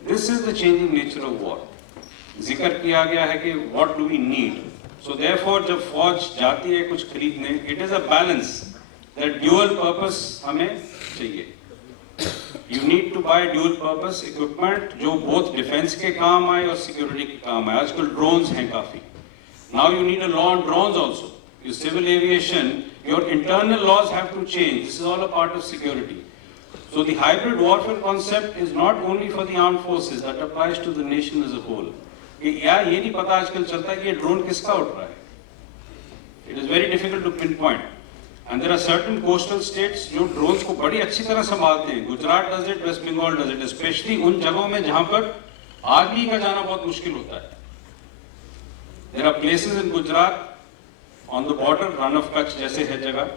This is the changing nature of war. जिक्र किया गया है कि what do we need. So therefore, जब फौज जाती है कुछ खरीदने, it is a balance. That dual purpose हमें चाहिए. You need to buy dual purpose equipment जो both defense के काम आए और security के काम आए. आजकल drones हैं काफी. Now you need a law on drones also. Your civil aviation, your internal laws have to change. This is all a part of security. So the hybrid warfare concept is not only for the armed forces, that applies to the nation as a whole. यार ये नहीं पता आजकल चलता कि ये ड्रोन किसका उड़ रहा है. It is very difficult to pinpoint. And there are certain coastal states जो drones को बड़ी अच्छी तरह संभालते हैं. Gujarat does it, West Bengal does it, especially उन जगहों में जहाँ पर आर्मी का जाना बहुत मुश्किल होता है. There are places in Gujarat on the border, Run of Kutch जैसे है जगह,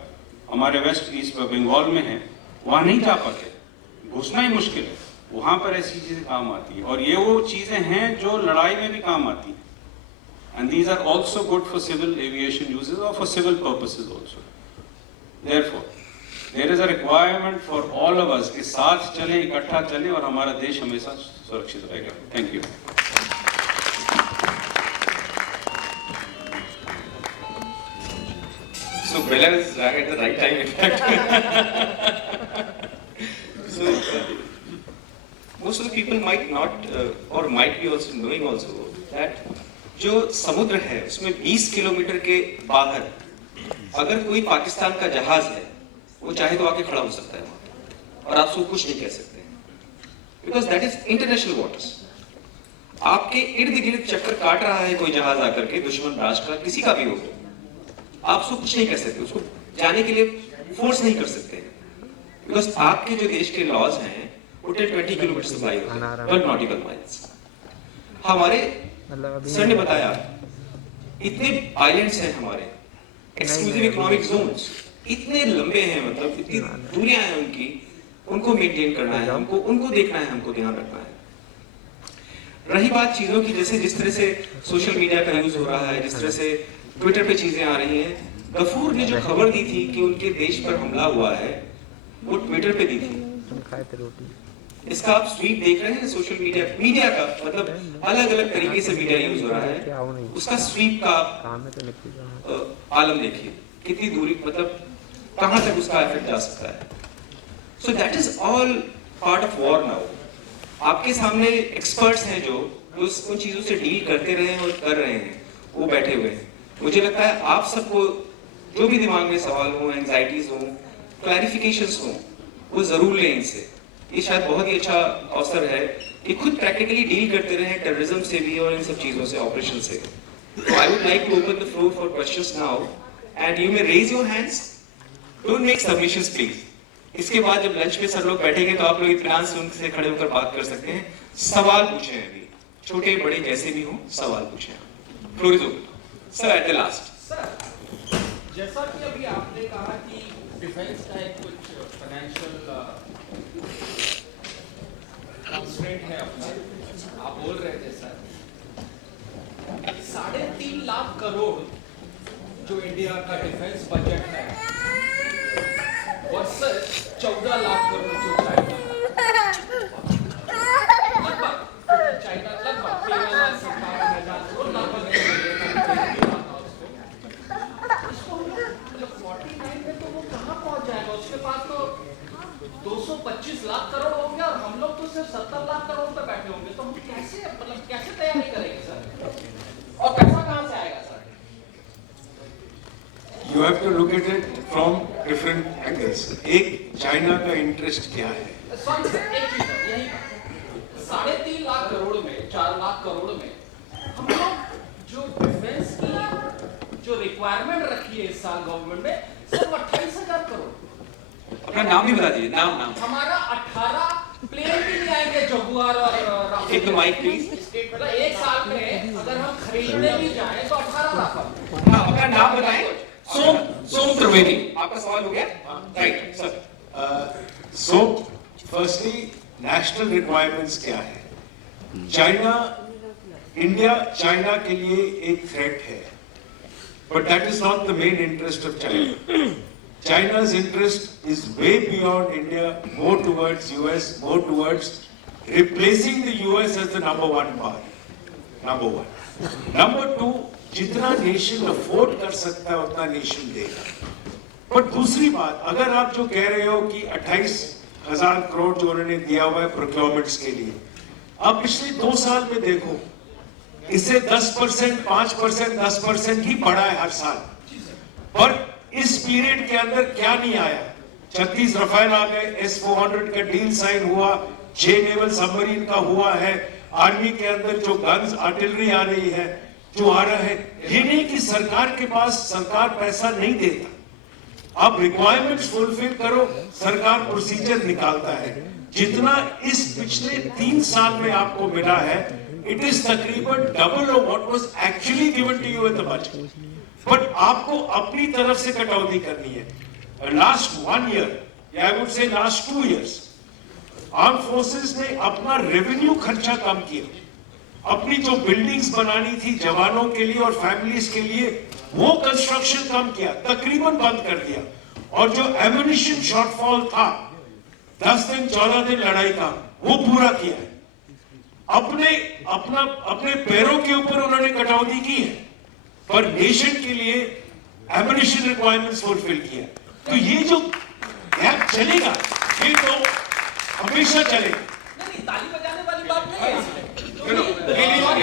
हमारे वेस्ट ईस्ट बंगाल में है, वहाँ नहीं जा पाते, घुसना ही मुश्किल है. वहाँ पर ऐसी चीजें काम आती है, और ये वो चीजें हैं जो लड़ाई में भी काम आती हैं. And these are also good for civil aviation uses or for civil purposes also. Therefore, there is a requirement for all of us कि साथ चले, इकट्ठा चले, और हमारा देश हमेशा सुरक्षित रहेगा. Thank you. So Bella is at the right time, in fact. So most of the people might not or might be also knowing also that जो समुद्र है उसमें 20 किलोमीटर के बाहर अगर कोई पाकिस्तान का जहाज है, वो चाहे तो आके खड़ा हो सकता है वहां पे, और आप उसको कुछ नहीं कह सकते, because that is international waters. आपके इर्द गिर्द चक्कर काट रहा है कोई जहाज आकर के, दुश्मन राष्ट्र का किसी का भी हो, आप उसको कुछ नहीं कर सकते, उसको जाने के लिए फोर्स नहीं कर सकते, बिकॉज आपके जो देश के लॉज हैं वो 10-20 किलोमीटर सप्लाई होते हैं, 12 नॉटिकल माइल्स। हमारे सर ने बताया इतने आइलैंड्स हैं हमारे, एक्सक्लूसिव इकोनॉमिक जोन्स इतने लंबे हैं, मतलब इतनी दूरियां हैं उनकी, उनको मेंटेन करना है हमको, उनको देखना है हमको, ध्यान रखना है। रही बात चीजों की, जैसे जिस तरह से सोशल मीडिया का यूज हो रहा है, जिस तरह से ट्विटर पे चीजें आ रही हैं, गफूर ने जो खबर दी थी कि उनके देश पर हमला हुआ है, वो ट्विटर पे दी थी। इसका आप स्वीप देख रहे हैं सोशल मीडिया का, मतलब अलग अलग तरीके से मीडिया यूज हो रहा है, उसका स्वीप का आलम देखिए, कितनी दूरी, मतलब कहां तक उसका इफेक्ट जा सकता है। So that is all part of war now. आपके सामने एक्सपर्ट्स हैं जो उन चीजों से डील करते रहे हैं और कर रहे हैं, वो बैठे हुए हैं। मुझे लगता है आप सबको जो भी दिमाग में सवाल हो, एंजाइटीज हो, क्लैरिफिकेशंस हो, वो जरूर लें इनसे। ये शायद बहुत ही अच्छा अवसर है कि खुद प्रैक्टिकली डील करते रहे टेररिज्म से भी और इन सब चीजों से, ऑपरेशन से। So I would like to open the floor for questions now, and you may raise your hands. Don't make submissions, please. इसके बाद जब लंच पे सब लोग बैठेंगे तो आप लोग इत्मीनान से उनसे खड़े होकर बात कर सकते हैं। सवाल पूछें, अभी छोटे बड़े जैसे भी हों, सवाल पूछें। Floor is open. Sir, at the last. Sir, जैसा कि अभी आपने कहा कि डिफेंस का एक कुछ फाइनेंशियल कंस्ट्रेंट है अपना, आप बोल रहे थे सर, 3.5 लाख करोड़ जो इंडिया का डिफेंस बजट है वर्सेस 14 लाख करोड़ जो चाइना लगभग 13,57,000 करोड़ लगभग इसको मतलब 49 में तो वो कहाँ पहुंच जाएगा? उसके पास तो 225 लाख करोड़ होंगे और हम लोग तो सिर्फ 70 लाख करोड़ पे बैठे होंगे, तो हम कैसे मतलब कैसे तैयारी करेंगे सर, और पैसा कहाँ से आएगा sir? You have to look at it from different angles. एक चाइना का इंटरेस्ट क्या है? सॉरी सर, एक चीज है, यही 3.5 लाख करोड़ में 4 लाख करोड़ में हम लोग जो डिफेंस की जो रिक्वायरमेंट रखी है इस साल गवर्नमेंट में सिर्फ 28,000 करोड़। अपना नाम भी बता दीजिए, नाम। हमारा 18 प्लेन भी नहीं आएंगे, जगुआर और राफेल। एक तो माइक प्लीज। एक साल में अगर हम खरीदने भी जाएं तो 18 लाख। हाँ, अपना नाम बताएं। सोम त्रिवेदी, आपका सवाल हो गया? Right sir. So, firstly, national requirements क्या है? इंडिया चाइना के लिए एक थ्रेट है, but that is not the main interest of China. China's interest is way beyond India, more towards US, more towards replacing the US as the number one power. Number one. Number two, जितना नेशन अफोर्ड कर सकता है उतना नेशन देगा। पर दूसरी बात, अगर आप जो कह रहे हो कि 28,000 करोड़ जो उन्होंने दिया हुआ है प्रोक्योरमेंट्स के लिए, आप पिछले 2 साल में देखो, इससे 10%, 5%, 10% ही बढ़ा है हर साल। पर इस पीरियड के अंदर क्या नहीं आया? 36 रफाल आ गए, S-400 का डील साइन हुआ, 6 नेवल सबमरीन का हुआ है, आर्मी के अंदर जो गन्स आर्टिलरी आ रही है, जो आ रहा है। ये नहीं कि सरकार के पास, सरकार पैसा नहीं देता, आप रिक्वायरमेंट्स फुलफिल करो, सरकार प्रोसीजर निकालता है। जितना इस पिछले 3 साल में आपको मिला है, इट इज तकरीबन double of what was actually given to you in the budget. But आपको अपनी तरफ से कटौती करनी है। Last 1 year, I would say last 2 years, arm forces ने अपना रेवेन्यू खर्चा कम किया, अपनी जो बिल्डिंग्स बनानी थी जवानों के लिए और फैमिलीज के लिए, वो कंस्ट्रक्शन कम किया, तकरीबन बंद कर दिया। और जो एम्युनिशन शॉर्टफॉल था 10 दिन 14 दिन लड़ाई का, वो पूरा किया है। अपने पैरों के ऊपर उन्होंने कटौती की है, पर नेशन के लिए एम्युनिशन रिक्वायरमेंट्स फुलफिल किया। तो ये जो गैप चलेगा, ये तो हमेशा चलेगा। नहीं, ताली बजाने वाली बात नहीं है। We'll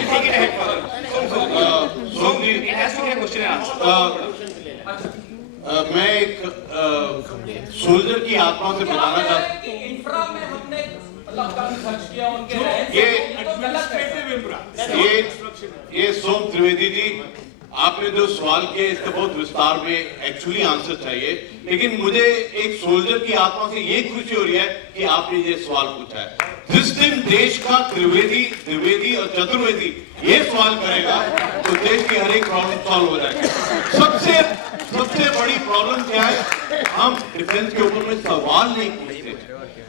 take it ahead further. So, it has to be a question and answer. मैं एक सोल्जर की आत्मा से बताना चाहता हूँ। इंफ्रा में हमने मतलब कम खर्च किया उनके ये सोम त्रिवेदी जी, आपने जो सवाल किया इसका बहुत विस्तार में एक्चुअली आंसर चाहिए, लेकिन मुझे एक सोल्जर की आत्मा से ये खुशी हो रही है कि आपने ये सवाल पूछा है। जिस दिन देश का त्रिवेदी और चतुर्वेदी ये सवाल करेगा तो देश की हर एक प्रॉब्लम सॉल्व हो जाएगी। सबसे बड़ी प्रॉब्लम क्या है, हम डिफेंस के ऊपर में सवाल नहीं पूछते,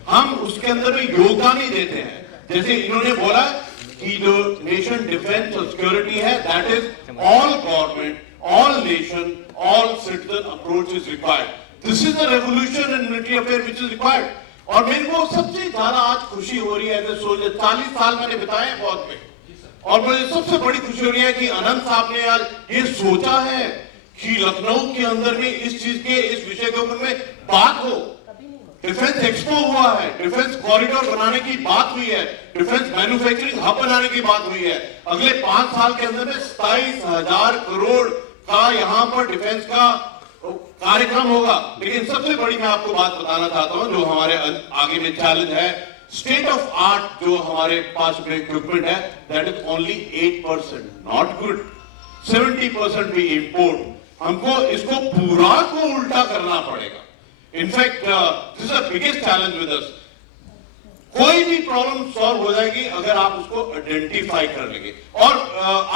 हम उसके अंदर में योगदान नहीं देते हैं। जैसे इन्होंने बोला कि जो नेशन डिफेंस और सिक्योरिटी है, that is all government, all nation, all citizen approach is required. This is the revolution in military affair which is required. और मेरे को सबसे ज्यादा आज खुशी हो रही है, 40 साल मैंने बिताए हैं फौज में, और मुझे सबसे बड़ी खुशी हो रही है कि अनंत साहब ने आज ये सोचा है कि लखनऊ के अंदर में इस चीज के, इस विषय के ऊपर में बात हो। डिफेंस एक्सपो हुआ है, डिफेंस कॉरिडोर बनाने की बात हुई है, डिफेंस मैन्युफैक्चरिंग हब बनाने की बात हुई है। अगले 5 साल के अंदर में 27,000 करोड़ का यहाँ पर डिफेंस का कार्यक्रम होगा। लेकिन सबसे बड़ी मैं आपको बात बताना चाहता हूं, जो हमारे आगे में चैलेंज है, स्टेट ऑफ आर्ट जो हमारे पास में इक्विपमेंट है, that is only 8%, not good. 70% भी इंपोर्ट। हमको इसको पूरा को उल्टा करना पड़ेगा। In fact this is the biggest challenge with us. कोई भी प्रॉब्लम सॉल्व हो जाएगी अगर आप उसको आइडेंटिफाई कर लेंगे। और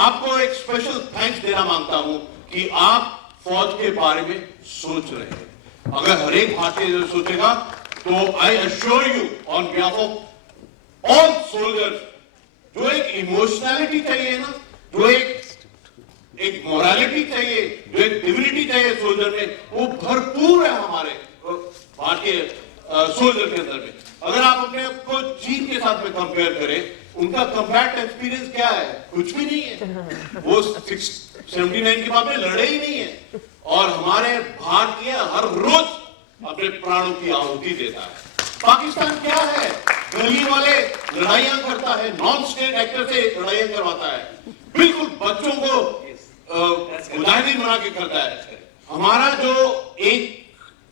आपको एक स्पेशल थैंक्स देना मांगता हूं कि आप फौज के बारे में सोच रहे हैं। अगर हर एक भारतीय सोचेगा तो I assure you on behalf of all soldiers, जो एक इमोशनैलिटी चाहिए ना, जो एक मोरालिटी चाहिए, जो एक डिविनिटी चाहिए सोल्जर में, वो भरपूर है हमारे भारतीय सोल्जर के अंदर में। अगर आप अपने आप को चीन के साथ में कंपेयर करें, उनका कंबैट एक्सपीरियंस क्या है? कुछ भी नहीं है। वो 79 के बाद में लड़े ही नहीं है। और हमारे भारतीय हर रोज अपने प्राणों की आहुति देता है। पाकिस्तान क्या है? गली वाले लड़ाइयां करता है, नॉन स्टेट एक्टर से लड़ाइयां करवाता है, बिल्कुल बच्चों को मुजाहिदीन बना के करता है। हमारा जो एक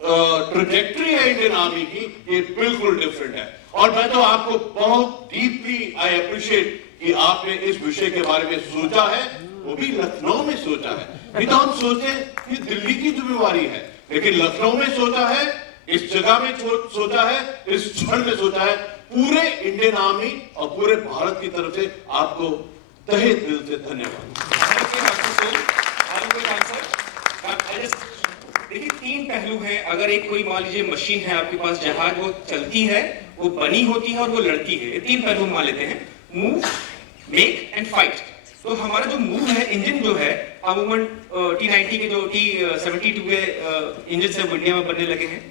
ट्रैजेक्टरी है इंडियन आर्मी की, ये बिल्कुल डिफरेंट है। और मैं तो आपको बहुत डीपली आई अप्रिशिएट कि आपने इस विषय के बारे में सोचा है, वो भी लखनऊ में सोचा है। नहीं तो हम सोचे कि दिल्ली की जिम्मेवारी है, लेकिन लखनऊ में सोचा है, इस जगह में सोचा है, इस क्षण में सोचा है। पूरे इंडियन आर्मी और पूरे भारत की तरफ से आपको तहे दिल से धन्यवाद। देखिए, 3 पहलू हैं। अगर एक कोई मान लीजिए मशीन है आपके पास, जहाज, वो चलती है, वो बनी होती है और वो लड़ती है। ये 3 पहलू मान लेते हैं, मूव, मेक एंड फाइट। तो हमारा जो मूव है, इंजन जो है, अमूमन T90 के जो T72 के इंजन से इंडिया में बनने लगे हैं,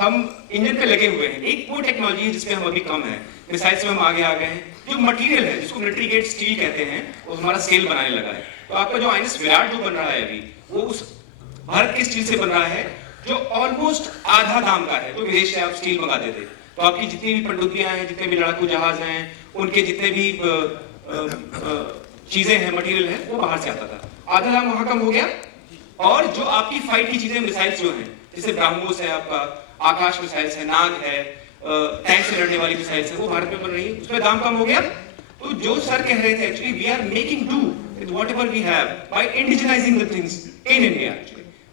हम इंजन पे लगे हुए हैं। एक वो टेक्नोलॉजी है जिसमें हम अभी कम है, मिसाइल्स में हम आगे आ गए हैं। जो मटेरियल है, जिसको मिलिट्री ग्रेड स्टील कहते हैं, वो हमारा स्केल बनाने लगा है। तो आपका जो INS विराट जो बन रहा है अभी, वो उस भारत के स्टील से बन रहा है, जो ऑलमोस्ट आधा दाम का है। तो विदेश से आप स्टील मंगा देते, तो आपकी जितनी भी पनडुब्बियां हैं, जितने भी लड़ाकू जहाज हैं, उनके जितने भी चीजें हैं, मटेरियल है, वो बाहर से आता था। आधा दाम वहां कम हो गया। और जो आपकी फाइट की चीजें, मिसाइल्स जो हैं, जैसे ब्रह्मोस है, आपका आकाश मिसाइल्स है, नाग है, टैंक से लड़ने वाली मिसाइल्स है, वो भारत में बन रही है, उसमें दाम कम हो गया। तो जो सर कह रहे थे, actually we are making do with whatever we have by indigenising the things in India.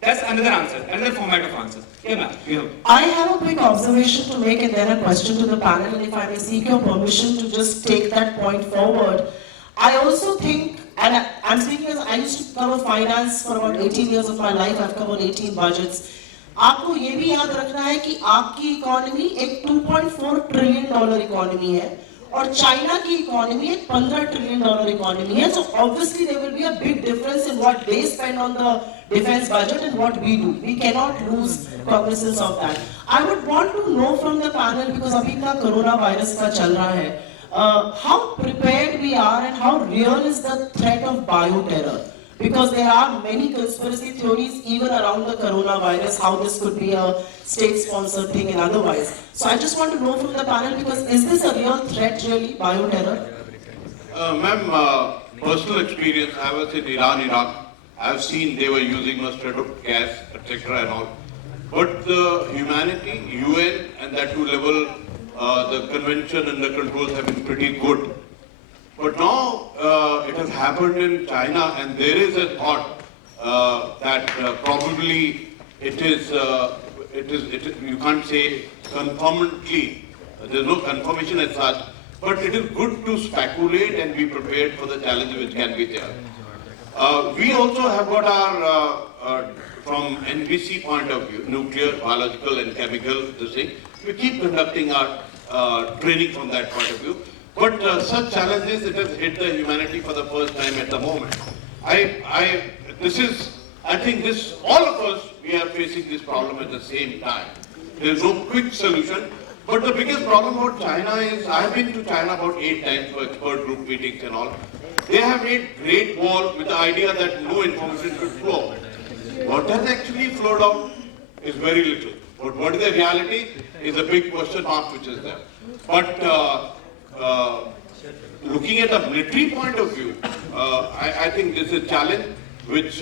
That's another answer, another format of answers. Yeah, ma'am. Yeah. I have a quick observation to make and then a question to the panel, and if I may seek your permission to just take that point forward. I also think, and I'm speaking as I used to cover finance for about 18 years of my life. I've covered 18 budgets. आपको ये भी याद रखना है कि आपकी इकोनॉमी एक $2.4 ट्रिलियन इकोनॉमी है और चाइना की इकोनॉमी एक $15 ट्रिलियन इकोनॉमी है. So obviously there will be a big difference in what they spend on the defense budget and what we do. We cannot lose cognizance of that. I would want to know from the panel, because अभी का कोरोना वायरस का चल रहा है, how prepared we are and how real is the threat of bioterror? Because there are many conspiracy theories even around the coronavirus, how this could be a state-sponsored thing and otherwise. So I just want to know from the panel, because is this a real threat really, bioterror? Ma'am, personal experience, I was in Iran, Iraq. I've seen they were using mustard gas, etc. and all. But the humanity, UN and that too level, the convention and the controls have been pretty good. But now it has happened in China, and there is a thought that probably it is, you can't say confirmantly, there's no confirmation as such, but it is good to speculate and be prepared for the challenges which can be there. We also have got our, from NBC point of view, nuclear, biological and chemical, this thing, we keep conducting our training from that point of view. But such challenges, it has hit the humanity for the first time at the moment. I think all of us, we are facing this problem at the same time. There is no quick solution. But the biggest problem about China is, I've been to China about 8 times for expert group meetings and all. They have made Great Wall with the idea that no information should flow. What has actually flowed out is very little. But what is the reality is a big question mark which is there. But looking at a military point of view, I think this is a challenge which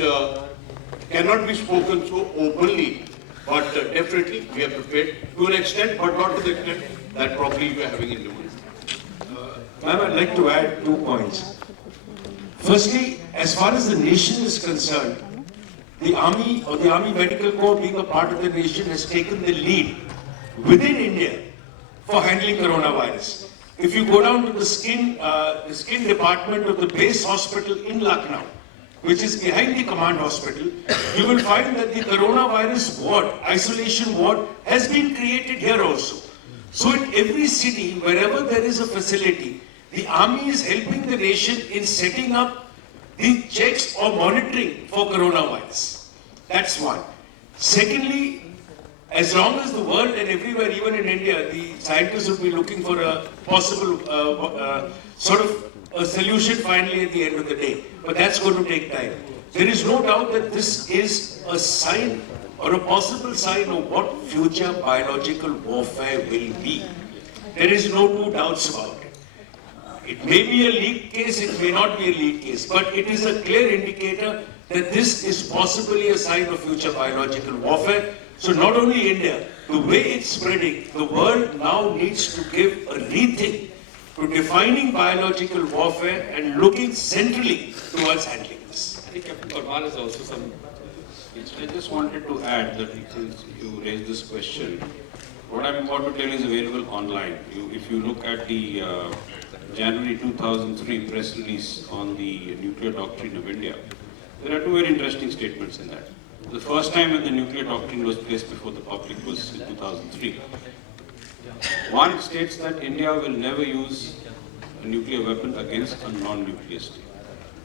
cannot be spoken so openly. But definitely we are prepared to an extent, but not to the extent that probably we are having in the mind. Ma'am, I'd like to add 2 points. Firstly, as far as the nation is concerned, the Army or the Army Medical Corps, being a part of the nation, has taken the lead within India for handling coronavirus. If you go down to the skin department of the base hospital in Lucknow, which is behind the command hospital, you will find that the coronavirus ward, isolation ward, has been created here also. So in every city, wherever there is a facility, the army is helping the nation in setting up the checks or monitoring for coronavirus. That's one. Secondly, as long as the world and everywhere, even in India, the scientists will be looking for a possible sort of a solution finally at the end of the day. But that's going to take time. There is no doubt that this is a sign or a possible sign of what future biological warfare will be. There is no 2 doubts about it. It may be a lead case, it may not be a lead case, but it is a clear indicator that this is possibly a sign of future biological warfare. So not only India, the way it's spreading, the world now needs to give a rethink to defining biological warfare and looking centrally towards handling this. I think Captain Parmar is also some. I just wanted to add that since you raised this question, what I'm about to tell is available online. If you look at the January 2003 press release on the nuclear doctrine of India, there are 2 very interesting statements in that. The first time when the nuclear doctrine was placed before the public was in 2003. One states that India will never use a nuclear weapon against a non-nuclear state.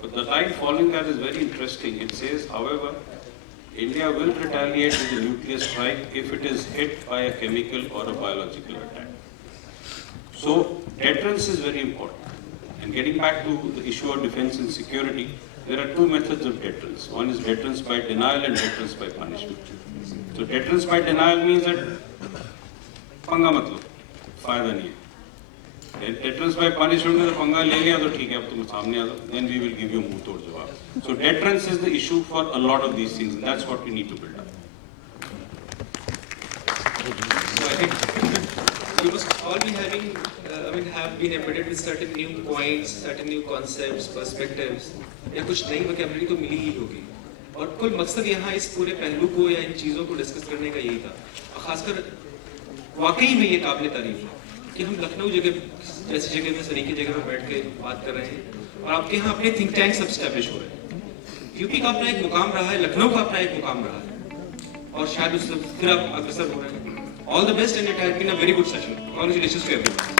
But the line following that is very interesting. It says, however, India will retaliate with a nuclear strike if it is hit by a chemical or a biological attack. So, deterrence is very important. And getting back to the issue of defense and security, there are 2 methods of deterrence. One is deterrence by denial and deterrence by punishment. So, deterrence by denial means that पंगा मतलब फायदा नहीं है. Deterrence by punishment में तो पंगा ले लिया तो ठीक है, अब तुम सामने आ जाओ, then we will give you मुंह तोड़ जवाब. So deterrence is the issue for a lot of these things, and that's what we need to build up. So I think we must all be having, have been embedded with certain new points, certain new concepts, perspectives, या कुछ नई vocabulary तो मिली ही होगी. और कुल मकसद यहाँ इस पूरे पहलू को या इन चीज़ों को डिस्कस करने का यही था. खासकर वाकई में ये काबिल तारीफ है कि हम लखनऊ जैसी जगह में, सरीकी जगह में बैठ के बात कर रहे हैं और आपके यहाँ अपने थिंक टैंक्स एस्टैब्लिश हो रहे हैं. यूपी का अपना एक मुकाम रहा है, लखनऊ का अपना एक मुकाम रहा है और शायद उससे फिर आप अग्रसर हो रहे हैं. All the best and it has been a very good session. Congratulations to everyone.